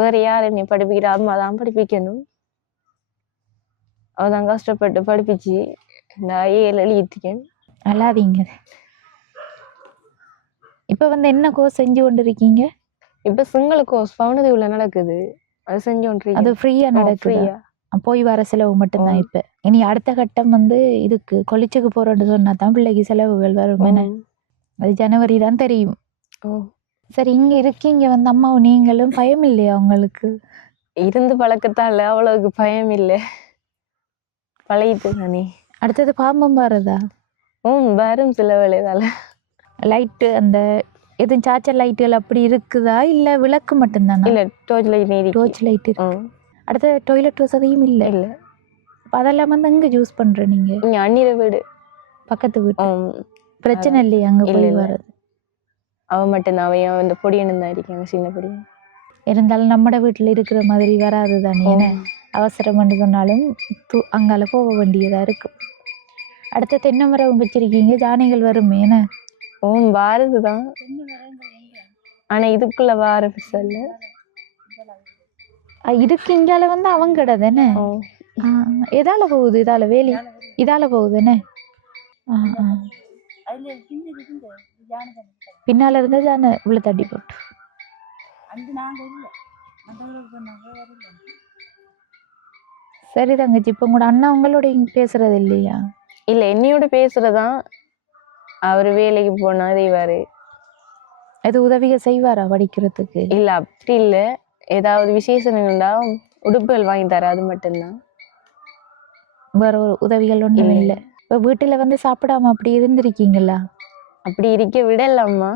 வேறு யார் என்னை படிப்பிக்கிற, அம்மா தான் படிப்பிக்கணும். அவதான் கஷ்டப்பட்டு படிப்பிச்சு இந்த ஏழு எழுதிக்கேன். அல்லாதீங்க. இப்போ வந்து என்ன கோர்ஸ் செஞ்சு கொண்டு இருக்கீங்க? இப்போ சிங்கள கோர்ஸ் பவுனதேவில நடக்குது, அது செஞ்சு கொண்டு அது ஃப்ரீயா நடக்குது? ஃப்ரீயா போய் வர செலவு மட்டும்தான். இப்போ இனி அடுத்த கட்டம் வந்து இதுக்கு கொளிச்சுக்கு போறோன்னு சொன்னா தான் பிள்ளைக்கு செலவுகள் வரும். என்ன அது ஜனவரி தான் தெரியும். சரி, இங்க இருக்கீங்க வந்து அம்மாவும் நீங்களும் பயம் இல்லையா உங்களுக்கு? இருந்து பழக்கத்தால அவ்வளவுக்கு பயம் இல்லை, பழகிட்டு தானே. அடுத்தது பாம்பம் வரதா? வரும் சில வேலைதால. லைட்டு அந்த எதுவும் சார்ஜர் லைட்டுகள் அப்படி இருக்குதா இல்லை விளக்கு மட்டும்தானா? இல்லை torch light Needi torch light இருக்கு. அடுத்த டாய்லெட் வசதியும் இல்லை. இல்லை அதெல்லாம் வந்து எங்க யூஸ் பண்ற நீங்க? இங்கே அண்ணிர வீடு பக்கத்து வீட்டு. பிரச்சனை இல்லையா அங்க போய் வர்றது? அவன் மட்டும்தான், அவையும் இந்த பொடியனும் தான் இருக்காங்க, சின்ன பொடியன். இருந்தாலும் நம்ம வீட்டுல இருக்கிற மாதிரி வராது தானே. ஏன்னா அவசரம் சொன்னாலும் அங்கால போக வேண்டியதா இருக்கும். அடுத்த தென்னை மரம் வச்சிருக்கீங்க, ஜானைகள் வரும். ஏன்னா வாரதுதான், ஆனா இதுக்குள்ள வார பிசல்ல இதுக்கு இங்கால வந்து அவங்கட தானே. எதால போகுது? இதால வேலி இதால போகுது என்ன? பின்னால இருந்தா ஜான உள்ள தட்டி போட்டு. சரி தங்கச்சி, இப்ப உங்களோட அண்ணா உங்களோட பேசுறது இல்லையா? இல்ல, என்னையோட பேசுறதான். அவரு வேலைக்கு போனா செய்வாரு. எது உதவிக செய்வாரா படிக்கிறதுக்கு? இல்ல அப்படி இல்ல, ஏதாவது விசேஷம் இருந்தா உடுப்புகள் வாங்கி தர, அது மட்டும்தான். வேற ஒரு உதவிகள் ஒண்ணும் இல்லை. இப்ப வீட்டுல வந்து சாப்பிடாம அப்படி இருந்திருக்கீங்களா? அப்படி இருக்க விடலாமா?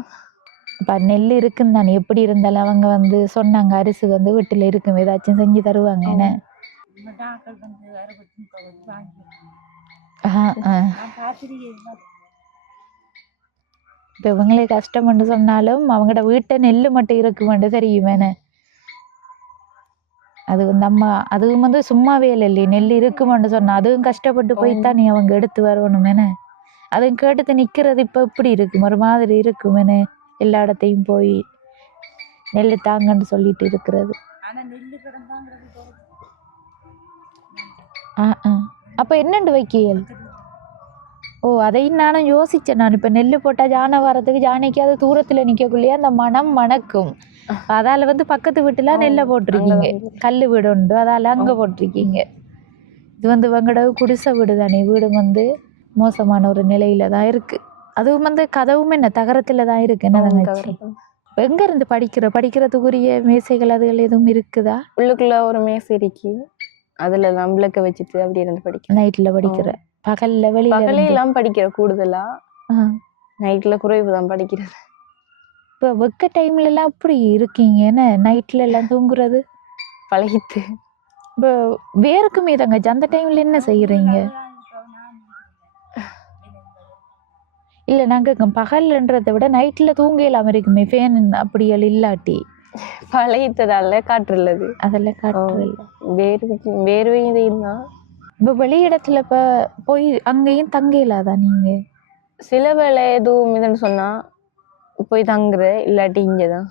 இப்ப நெல் இருக்குன்னு தானே, எப்படி இருந்தாலும் அவங்க வந்து சொன்னாங்க அரிசி வந்து வீட்டுல இருக்கும், ஏதாச்சும் செஞ்சு தருவாங்க. என்ன இப்ப இவங்களே கஷ்டம்னு சொன்னாலும் அவங்களோட வீட்டை நெல்லு மட்டும் இருக்குமென்று தெரியுமேன. அது வந்து அம்மா அதுவும் வந்து சும்மா வேலை இல்லையே, நெல் இருக்குமென்று சொன்னா அதுவும் கஷ்டப்பட்டு போய்தான் நீ அவங்க எடுத்து வரணுமேன. அதுவும் கேட்டுட்டு நிக்கிறது இப்ப எப்படி இருக்கும், ஒரு மாதிரி இருக்குமேனே. எல்லா இடத்தையும் போய் நெல் தாங்கன்னு சொல்லிட்டு இருக்கிறது. அப்ப என்னண்டு வைக்கியல்? ஓ, அதையும் நானும் யோசிச்சேன். நான் இப்ப நெல்லு போட்டா ஜானை வரதுக்கு ஜானைக்கு அது தூரத்துல நிக்கக்குள்ளேயே அந்த மனம் மணக்கும். அதால வந்து பக்கத்து வீட்டுல நெல்லை போட்டிருக்கீங்க, கல்லு வீடு உண்டு, அதால அங்க போட்டிருக்கீங்க. இது வந்து இவங்களோட குடிசை வீடு தானே. வீடு வந்து மோசமான ஒரு நிலையில தான் இருக்கு. அதுவும் வந்து கதவும் என்ன தகரத்துல தான் இருக்கு. என்ன தங்கச்சி, எங்க இருந்து படிக்கிறதுக்குரிய மேசைகள் அதுகள் எதுவும் இருக்குதா? உள்ளுக்குள்ள ஒரு மேசை இருக்கு, அதுல தான் விளக்க வச்சுட்டு அப்படி இருந்து படிக்க. நைட்ல படிக்கிற? பகல்ல பகலையெல்லாம் படிக்கிற, கூடுதலா நைட்ல குறைவு தான் படிக்கிறது. இப்ப வெக்க டைம்ல எல்லாம் அப்படி இருக்கீங்க, என்ன நைட்ல எல்லாம் தூங்குறது பழகிட்டு. இப்ப வேறுக்குமே தங்கச்சி, அந்த டைம்ல என்ன செய்யறீங்க? இல்ல நாங்க பகல்ன்றதை விட நைட்ல தூங்க இல்லாம இருக்குமே, ஃபேன் அப்படியல் இல்லாட்டி. பழகிட்டதால காற்றுள்ளது, அதெல்லாம் காற்று வேர்வையும் தான். இப்ப வெளியிடத்துல இப்ப போய் அங்கேயும் தங்க இல்லாதா நீங்க? சில வேலை எதுவும் இதுன்னு சொன்னா போய் தங்குற, இல்லாட்டி இங்கதான்.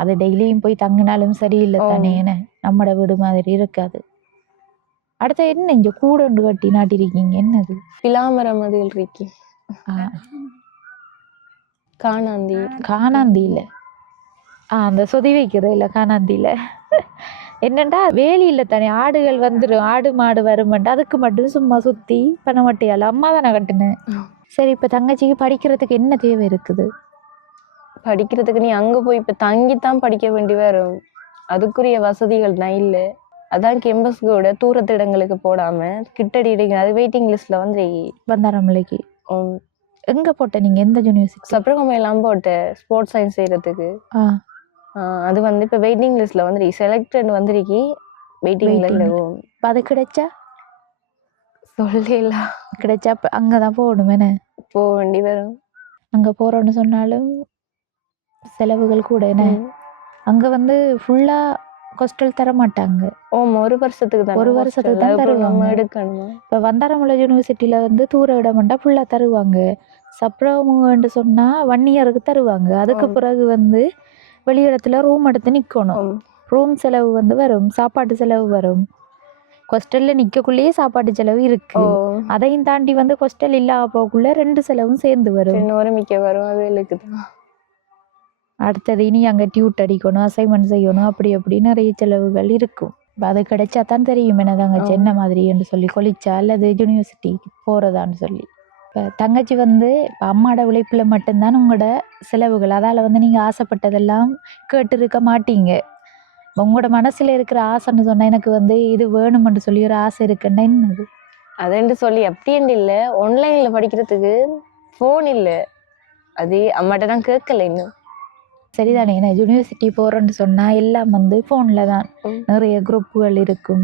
அது டெய்லியும் போய் தங்கினாலும் சரியில்லை தானே, என்ன நம்மட வீடு மாதிரி இருக்காது. அடுத்த என்ன இங்க கூட ஒன்று கட்டி நாட்டிருக்கீங்க, என்னது? பிலாமரம் அது இருக்கு. காணாந்தி. காணாந்தியில அந்த சொதி வைக்கிற இல்ல காணாந்தியில. என்னண்டா வேலியில் தானே ஆடுகள் வந்துடும், ஆடு மாடு வருமெண்டா அதுக்கு மட்டும் சும்மா சுற்றி பண்ண மாட்டியால அம்மா தானே கட்டுனேன். சரி, இப்போ தங்கச்சிக்கு படிக்கிறதுக்கு என்ன தேவை இருக்குது? படிக்கிறதுக்கு நீ அங்க போய் இப்ப தங்கித்தான் படிக்க வேண்டி வரும். அதுக்குரிய வசதிகள் தான் இல்ல. அதான் கேம்பஸ் கூட தூரத்து இடங்களுக்கு போடாம கிட்டடி இருக்கு. அது வெயிட்டிங் லிஸ்ட்ல வந்து வந்தாரமலைக்கு எங்கே போட்ட நீங்கள்? எந்த யூனிவர்சிட்டி? சப்ரகோமை எல்லாம் போட்ட ஸ்போர்ட்ஸ் சயின்ஸ் செய்யறதுக்கு. அது வந்து இப்ப வெயிட்டிங் லிஸ்ட்ல வந்து செலக்டட் வந்திருக்கி. வெயிட்டிங்ல இல்ல. இப்போ அது கிடைச்சா சொல்லலாம். கிடைச்சா அங்கே தான் போகணும். என்ன போக வேண்டி வரும். அங்கே போகிறோன்னு சொன்னாலும் செலவுகள் கூட. என்ன அங்கே வந்து ஃபுல்லாக ஹாஸ்டல் தர மாட்டாங்க. ஒரு வருஷத்துக்கு தான். ஒரு வருஷத்துக்கு தான் தருவாங்க. எடுக்கணுமா? இப்போ வந்தாரமலை யூனிவர்சிட்டியில் வந்து தூர இடம்ண்டா ஃபுல்லாக தருவாங்க. சப்ரமுன்னு சொன்னால் 1 இயருக்கு தருவாங்க. அதுக்கு பிறகு வந்து வெளியிடத்துல ரூம் எடுத்து நிற்கணும். ரூம் செலவு வந்து வரும், சாப்பாட்டு செலவு வரும். ஹாஸ்டலில் நிற்கக்குள்ளேயே சாப்பாட்டு செலவு இருக்கு. அதையும் தாண்டி வந்து ஹாஸ்டல் இல்லாம போக்குள்ள 2 செலவும் சேர்ந்து வரும். மிக்க வரும். அது இருக்குதான். அடுத்தது இனி அங்கே டியூட் அடிக்கணும், அசைன்மெண்ட் செய்யணும், அப்படி அப்படி நிறைய செலவுகள் இருக்கும். அது கிடைச்சா தான் தெரியும் என்ன தங்கச்சி என்ன மாதிரின்னு சொல்லி கொலிச்சா அல்லது யூனிவர்சிட்டிக்கு போகிறதான்னு சொல்லி. இப்போ தங்கச்சி வந்து இப்போ அம்மாவோட உழைப்பில் மட்டும்தான் உங்களோட செலவுகள். அதால் வந்து நீங்கள் ஆசைப்பட்டதெல்லாம் கேட்டு இருக்க மாட்டீங்க. உங்களோட மனசில் இருக்கிற ஆசைன்னு சொன்னால் எனக்கு வந்து இது வேணுமென்று சொல்லி ஒரு ஆசை இருக்குன்னா என்னது? அதுன்னு சொல்லி அப்படின்னு இல்லை, ஆன்லைனில் படிக்கிறதுக்கு ஃபோன் இல்லை. அது அம்மாட்ட தான் கேட்கல இன்னும். சரிதானே, ஏன்னா யூனிவர்சிட்டி போகிறேன்னு சொன்னால் எல்லாம் வந்து ஃபோனில் தான். நிறைய குரூப்புகள் இருக்கும்.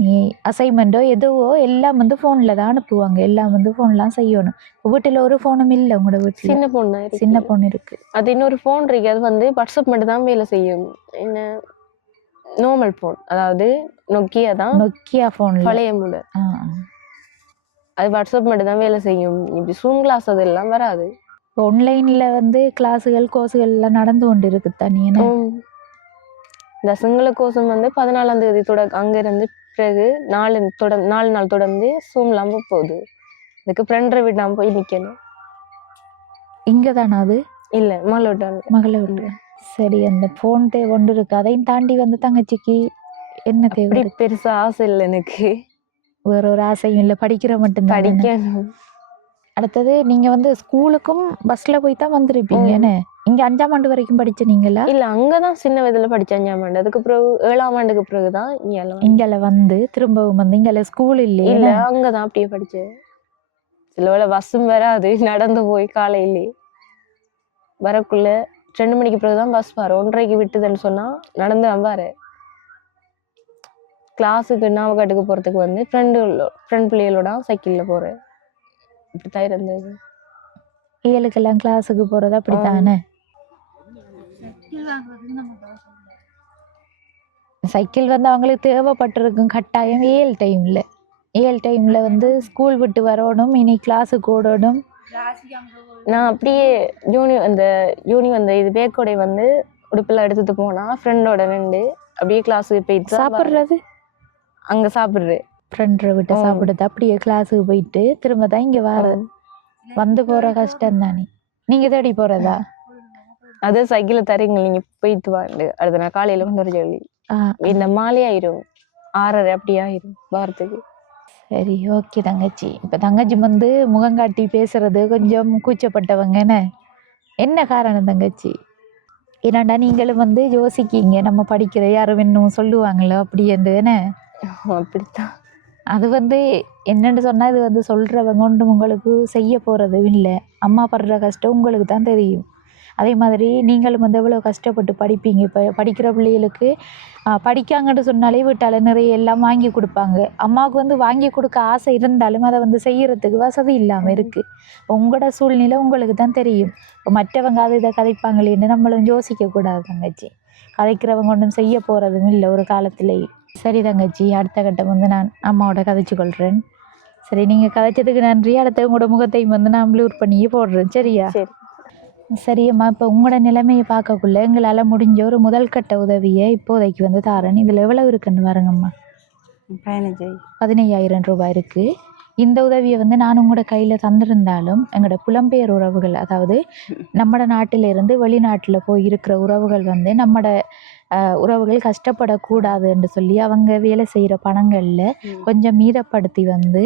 நீ அசைன்மெண்ட்டோ எதுவோ எல்லாம் வந்து ஃபோனில் தான் அனுப்புவாங்க. எல்லாம் வந்து ஃபோன்லாம் செய்யணும். வீட்டில் ஒரு ஃபோனும் இல்லை உங்களோட வீட்டில்? சின்ன ஃபோன் தான். சின்ன ஃபோன் இருக்குது. அது இன்னொரு ஃபோன் இருக்கு. அது வந்து வாட்ஸ்அப் மட்டும் தான் வேலை செய்யும். என்ன நார்மல் ஃபோன், அதாவது நொக்கியா தான். நொக்கியா ஃபோன் பழைய மூல. அது வாட்ஸ்அப் மட்டும் தான் வேலை செய்யும். இப்படி ஜூம் கிளாஸ் அதெல்லாம் வராது. ஆன்லைனில் வந்து கிளாஸுகள் கோர்ஸுகள் எல்லாம் நடந்து கொண்டு இருக்கு தானே. இந்த சிங்கள கோர்ஸும் வந்து 14ஆம் தேதி அங்கிருந்து பிறகு 4 நாள் தொடர்ந்து சூம்லாம் போகுது. அதுக்கு ஃப்ரெண்டரை விடாம போய் நிக்கணும். இங்கே தானே? அது இல்லை, மகளை விட்டு. சரி, அந்த ஃபோன் தேவை ஒன்று இருக்கு. அதையும் தாண்டி வந்து தங்கச்சிக்கு என்ன தேவை? பெருசா ஆசை இல்லை எனக்கு. வேற ஒரு ஆசையும் இல்லை, படிக்கிற மட்டும்தான். படிக்கணும். அடுத்தது நீங்கள் வந்து ஸ்கூலுக்கும் பஸ்ஸில் போய் தான் வந்திருப்பீங்க. என்ன இங்கே 5ஆம் ஆண்டு வரைக்கும் படிச்ச நீங்களா? இல்லை, அங்கே தான் சின்ன வயதில் படித்தேன் 5ஆம் ஆண்டு. அதுக்கு பிறகு 7ஆம் ஆண்டுக்கு பிறகு தான் இங்கே வந்து திரும்பவும் வந்து இங்கே ஸ்கூல் இல்லையே? இல்லை, அங்கே தான் அப்படியே படித்தேன். சில வேளை பஸ்ஸும் வராது, நடந்து போய் காலையிலே வரக்குள்ள 2 மணிக்கு பிறகு தான் பஸ் வரும். 1:30க்கு விட்டுதுன்னு சொன்னால் நடந்து தான் வர. கிளாஸுக்கு நாவக்காட்டுக்கு போகிறதுக்கு வந்து ஃப்ரெண்ட் பிள்ளைகளோட சைக்கிளில் போகிறேன். இப்படித்தான் இருந்தது. 7க்கெல்லாம் கிளாஸுக்கு போகிறது அப்படித்தானே? சைக்கிள் வந்து அவங்களுக்கு தேவைப்பட்டிருக்கும் கட்டாயம். 7 டைமில் வந்து ஸ்கூல் விட்டு வரணும், இனி கிளாஸுக்கு ஓடணும். நான் அப்படியே யூனி வந்து இது பேக்கோடை வந்து உடுப்பெல்லாம் எடுத்துட்டு போனால் ஃப்ரெண்டோட நின்று அப்படியே கிளாஸுக்கு போயிட்டு சாப்பிட்றது. அங்கே சாப்பிட்றேன். ஃப்ரெண்டை விட்டு சாப்பிடுறது. அப்படியே கிளாஸுக்கு போயிட்டு திரும்ப தான் இங்கே வர்றது. வந்து போகிற கஷ்டம் தானே. நீங்கள் தேடி போகிறதா? அது சைக்கிளை தரீங்க, நீங்கள் போயிட்டு வாண்டு அடுத்த நான் காலையில் கொண்டு வர சொல்லி இந்த மாலை ஆயிரும் 6:30 அப்படி ஆயிரும் வாரத்துக்கு. சரி, ஓகே தங்கச்சி. இப்போ தங்கச்சி வந்து முகங்காட்டி பேசுறது கொஞ்சம் கூச்சப்பட்டவங்க. என்ன காரணம் தங்கச்சி? ஏன்னாண்டா நீங்களும் வந்து யோசிக்கீங்க, நம்ம படிக்கிற யாரும் இன்னும் சொல்லுவாங்களோ அப்படி என்ன? அப்படித்தான். அது வந்து என்னென்னு சொன்னால் இது வந்து சொல்கிறவங்க ஒன்றும் உங்களுக்கு செய்ய போகிறதும் இல்லை. அம்மா படுற கஷ்டம் உங்களுக்கு தான் தெரியும். அதே மாதிரி நீங்களும் வந்து எவ்வளோ கஷ்டப்பட்டு படிப்பீங்க. இப்போ படிக்கிற பிள்ளைகளுக்கு படிக்காங்கன்னு சொன்னாலே வீட்டால் நிறைய எல்லாம் வாங்கி கொடுப்பாங்க. அம்மாவுக்கு வந்து வாங்கி கொடுக்க ஆசை இருந்தாலும் அதை வந்து செய்கிறதுக்கு வசதி இல்லாமல் இருக்குது. உங்களோட சூழ்நிலை உங்களுக்கு தான் தெரியும். இப்போ மற்றவங்க அது இதை கதைப்பாங்களேன்னு நம்மளும் யோசிக்கக்கூடாது தங்கச்சி. கதைக்கிறவங்க ஒன்றும் செய்ய போகிறதும் இல்லை ஒரு காலத்திலேயே. சரி தங்கச்சி, அடுத்த கட்டம் வந்து நான் அம்மாவோட கதைச்சு கொள்கிறேன். சரி, நீங்கள் கதைச்சதுக்கு நன்றி. அடுத்த உங்களோட முகத்தையும் வந்து நான் ப்ளூர் பண்ணியே போடுறேன். சரியா? சரியம்மா. இப்போ உங்களோட நிலைமையை பார்க்கக்குள்ள எங்களால் முடிஞ்ச ஒரு முதல் கட்ட உதவியை இப்போதைக்கு வந்து தாரேன். இதில் எவ்வளவு இருக்குன்னு பாருங்கம்மா. 15,000 ரூபாய் இருக்குது. இந்த உதவியை வந்து நான் உங்களோட கையில் தந்திருந்தாலும் எங்களோட புலம்பெயர் உறவுகள், அதாவது நம்மட நாட்டிலிருந்து வெளிநாட்டில் போய் இருக்கிற உறவுகள் வந்து நம்மட உறவுகள் கஷ்டப்படக்கூடாது என்று சொல்லி அவங்க வேலை செய்கிற பணங்களில் கொஞ்சம் மீதப்படுத்தி வந்து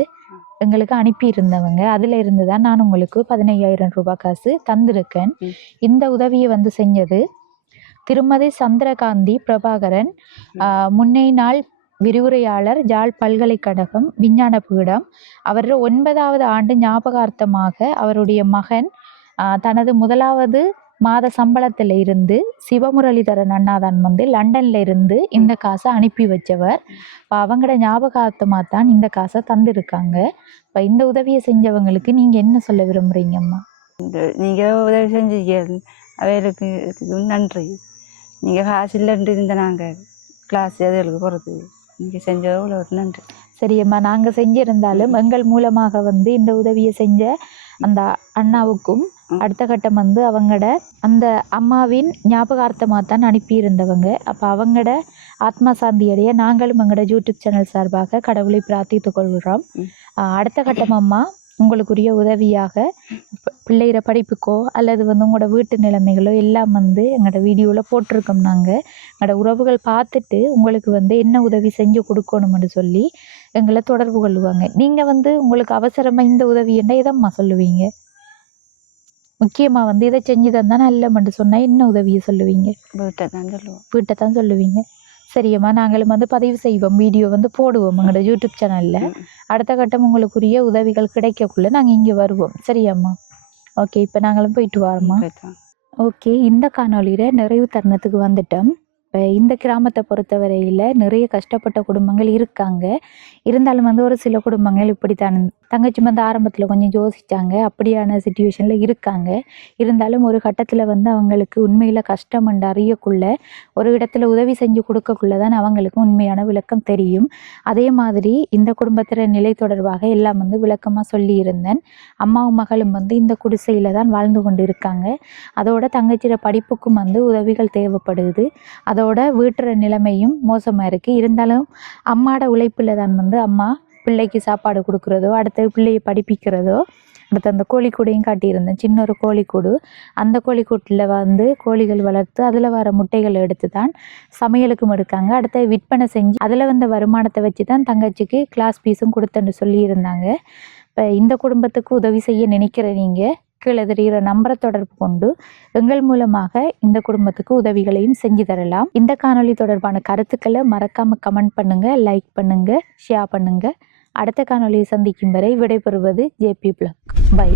எங்களுக்கு அனுப்பியிருந்தவங்க. அதில் இருந்து தான் நான் உங்களுக்கு 15,000 ரூபாய் காசு தந்திருக்கேன். இந்த உதவியை வந்து செஞ்சது திருமதி சந்திரகாந்தி பிரபாகரன், முன்னை நாள் விரிவுரையாளர், ஜாழ் பல்கலைக்கழகம் விஞ்ஞான பீடம். அவர் 9வது ஆண்டு ஞாபகார்த்தமாக அவருடைய மகன் தனது 1வது மாத சம்பளத்தில் இருந்து சிவமுரளிதரன் அண்ணாதான் வந்து லண்டன்ல இருந்து இந்த காசை அனுப்பி வச்சவர். இப்போ அவங்களோட ஞாபகார்த்தமாக தான் இந்த காசை தந்திருக்காங்க. இப்போ இந்த உதவியை செஞ்சவங்களுக்கு நீங்கள் என்ன சொல்ல விரும்புகிறீங்கம்மா? நீங்கள் உதவி செஞ்சீங்க, அவைகளுக்கு நன்றி. நீங்கள் காசு இல்லைன்ட்டு இருந்த நாங்கள் கிளாஸ் அதுகளுக்கு போகிறது, நீங்கள் செஞ்சது அவ்வளோ நன்றி. சரியம்மா, நாங்கள் செஞ்சிருந்தாலும் எங்கள் மூலமாக வந்து இந்த உதவியை செஞ்ச அந்த அண்ணாவுக்கும் அடுத்த கட்டம் வந்து அவங்களோட அந்த அம்மாவின் ஞாபகார்த்தமாக தான் அனுப்பியிருந்தவங்க. அப்போ அவங்களோட ஆத்மா சாந்தி அடைய நாங்களும் எங்களோட யூடியூப் சேனல் சார்பாக கடவுளை பிரார்த்தித்து கொள்கிறோம். அடுத்த கட்டம் அம்மா உங்களுக்குரிய உதவியாக பிள்ளைகிற படிப்புக்கோ அல்லது வந்து உங்களோட வீட்டு நிலைமைகளோ எல்லாம் வந்து எங்களோட வீடியோவில் போட்டிருக்கோம். நாங்கள் எங்களோட உறவுகள் பார்த்துட்டு உங்களுக்கு வந்து என்ன உதவி செஞ்சு கொடுக்கணும்னு சொல்லி எங்களை தொடர்பு கொள்ளுவாங்க. நீங்கள் வந்து உங்களுக்கு அவசரமாக இந்த உதவி என்ன எதம்மா சொல்லுவீங்க? முக்கியமாக வந்து இதை செஞ்சு தந்தால் நல்லமென்று சொன்னால் என்ன உதவியை சொல்லுவீங்க? வீட்டை தான் சொல்லுவோம். வீட்டை தான் சொல்லுவீங்க. சரியம்மா, நாங்களும் வந்து பதிவு செய்வோம், வீடியோ வந்து போடுவோம் எங்களோட யூடியூப் சேனலில். அடுத்த கட்டம் உங்களுக்குரிய உதவிகள் கிடைக்கக்குள்ள நாங்கள் இங்கே வருவோம். சரியாம்மா? ஓகே, இப்போ நாங்களும் போயிட்டு வரோம்மா. ஓகே, இந்த காணொலியில் நிறைவு தருணத்துக்கு வந்துட்டோம். இப்போ இந்த கிராமத்தை பொறுத்தவரையில் நிறைய கஷ்டப்பட்ட குடும்பங்கள் இருக்காங்க. இருந்தாலும் வந்து ஒரு சில குடும்பங்கள் இப்படி தான் தங்கச்சி வந்து ஆரம்பத்தில் கொஞ்சம் யோசித்தாங்க, அப்படியான சுச்சுவேஷனில் இருக்காங்க. இருந்தாலும் ஒரு கட்டத்தில் வந்து அவங்களுக்கு உண்மையில் கஷ்டம் என்று அறியக்குள்ள ஒரு இடத்துல உதவி செஞ்சு கொடுக்கக்குள்ள தான் அவங்களுக்கு உண்மையான விளக்கம் தெரியும். அதே மாதிரி இந்த குடும்பத்திற நிலை தொடர்பாக எல்லாம் வந்து விளக்கமாக சொல்லியிருந்தேன். அம்மாவும் மகளும் வந்து இந்த குடிசையில் தான் வாழ்ந்து கொண்டு இருக்காங்க. அதோட தங்கச்சிற படிப்புக்கும் வந்து உதவிகள் தேவைப்படுது. அதோட வீட்டுற நிலைமையும் மோசமாக இருக்குது. இருந்தாலும் அம்மாவோட உழைப்பில் தான் வந்து அம்மா பிள்ளைக்கு சாப்பாடு கொடுக்குறதோ, அடுத்து பிள்ளையை படிப்பிக்கிறதோ. அடுத்து அந்த கோழிக்கூடையும் காட்டியிருந்தேன், சின்ன ஒரு கோழிக்கூடு. அந்த கோழிக்கூட்டில் வந்து கோழிகள் வளர்த்து அதில் வர முட்டைகளை எடுத்து தான் சமையலுக்கும் எடுக்காங்க. அடுத்து விற்பனை செஞ்சு அதில் வந்த வருமானத்தை வச்சு தான் தங்கச்சிக்கு கிளாஸ் ஃபீஸும் கொடுத்தேன்னு சொல்லியிருந்தாங்க. இப்போ இந்த குடும்பத்துக்கு உதவி செய்ய நினைக்கிற நீங்கள் கீழே தெரிகிற நம்பரை தொடர்பு கொண்டு எங்கள் மூலமாக இந்த குடும்பத்துக்கு உதவிகளையும் செஞ்சு தரலாம். இந்த காணொளி தொடர்பான கருத்துக்களை மறக்காமல் கமெண்ட் பண்ணுங்கள், லைக் பண்ணுங்கள், ஷேர் பண்ணுங்கள். அடுத்த காணொளியை சந்திக்கும் வரை விடைபெறுவது JP Vlog. பை.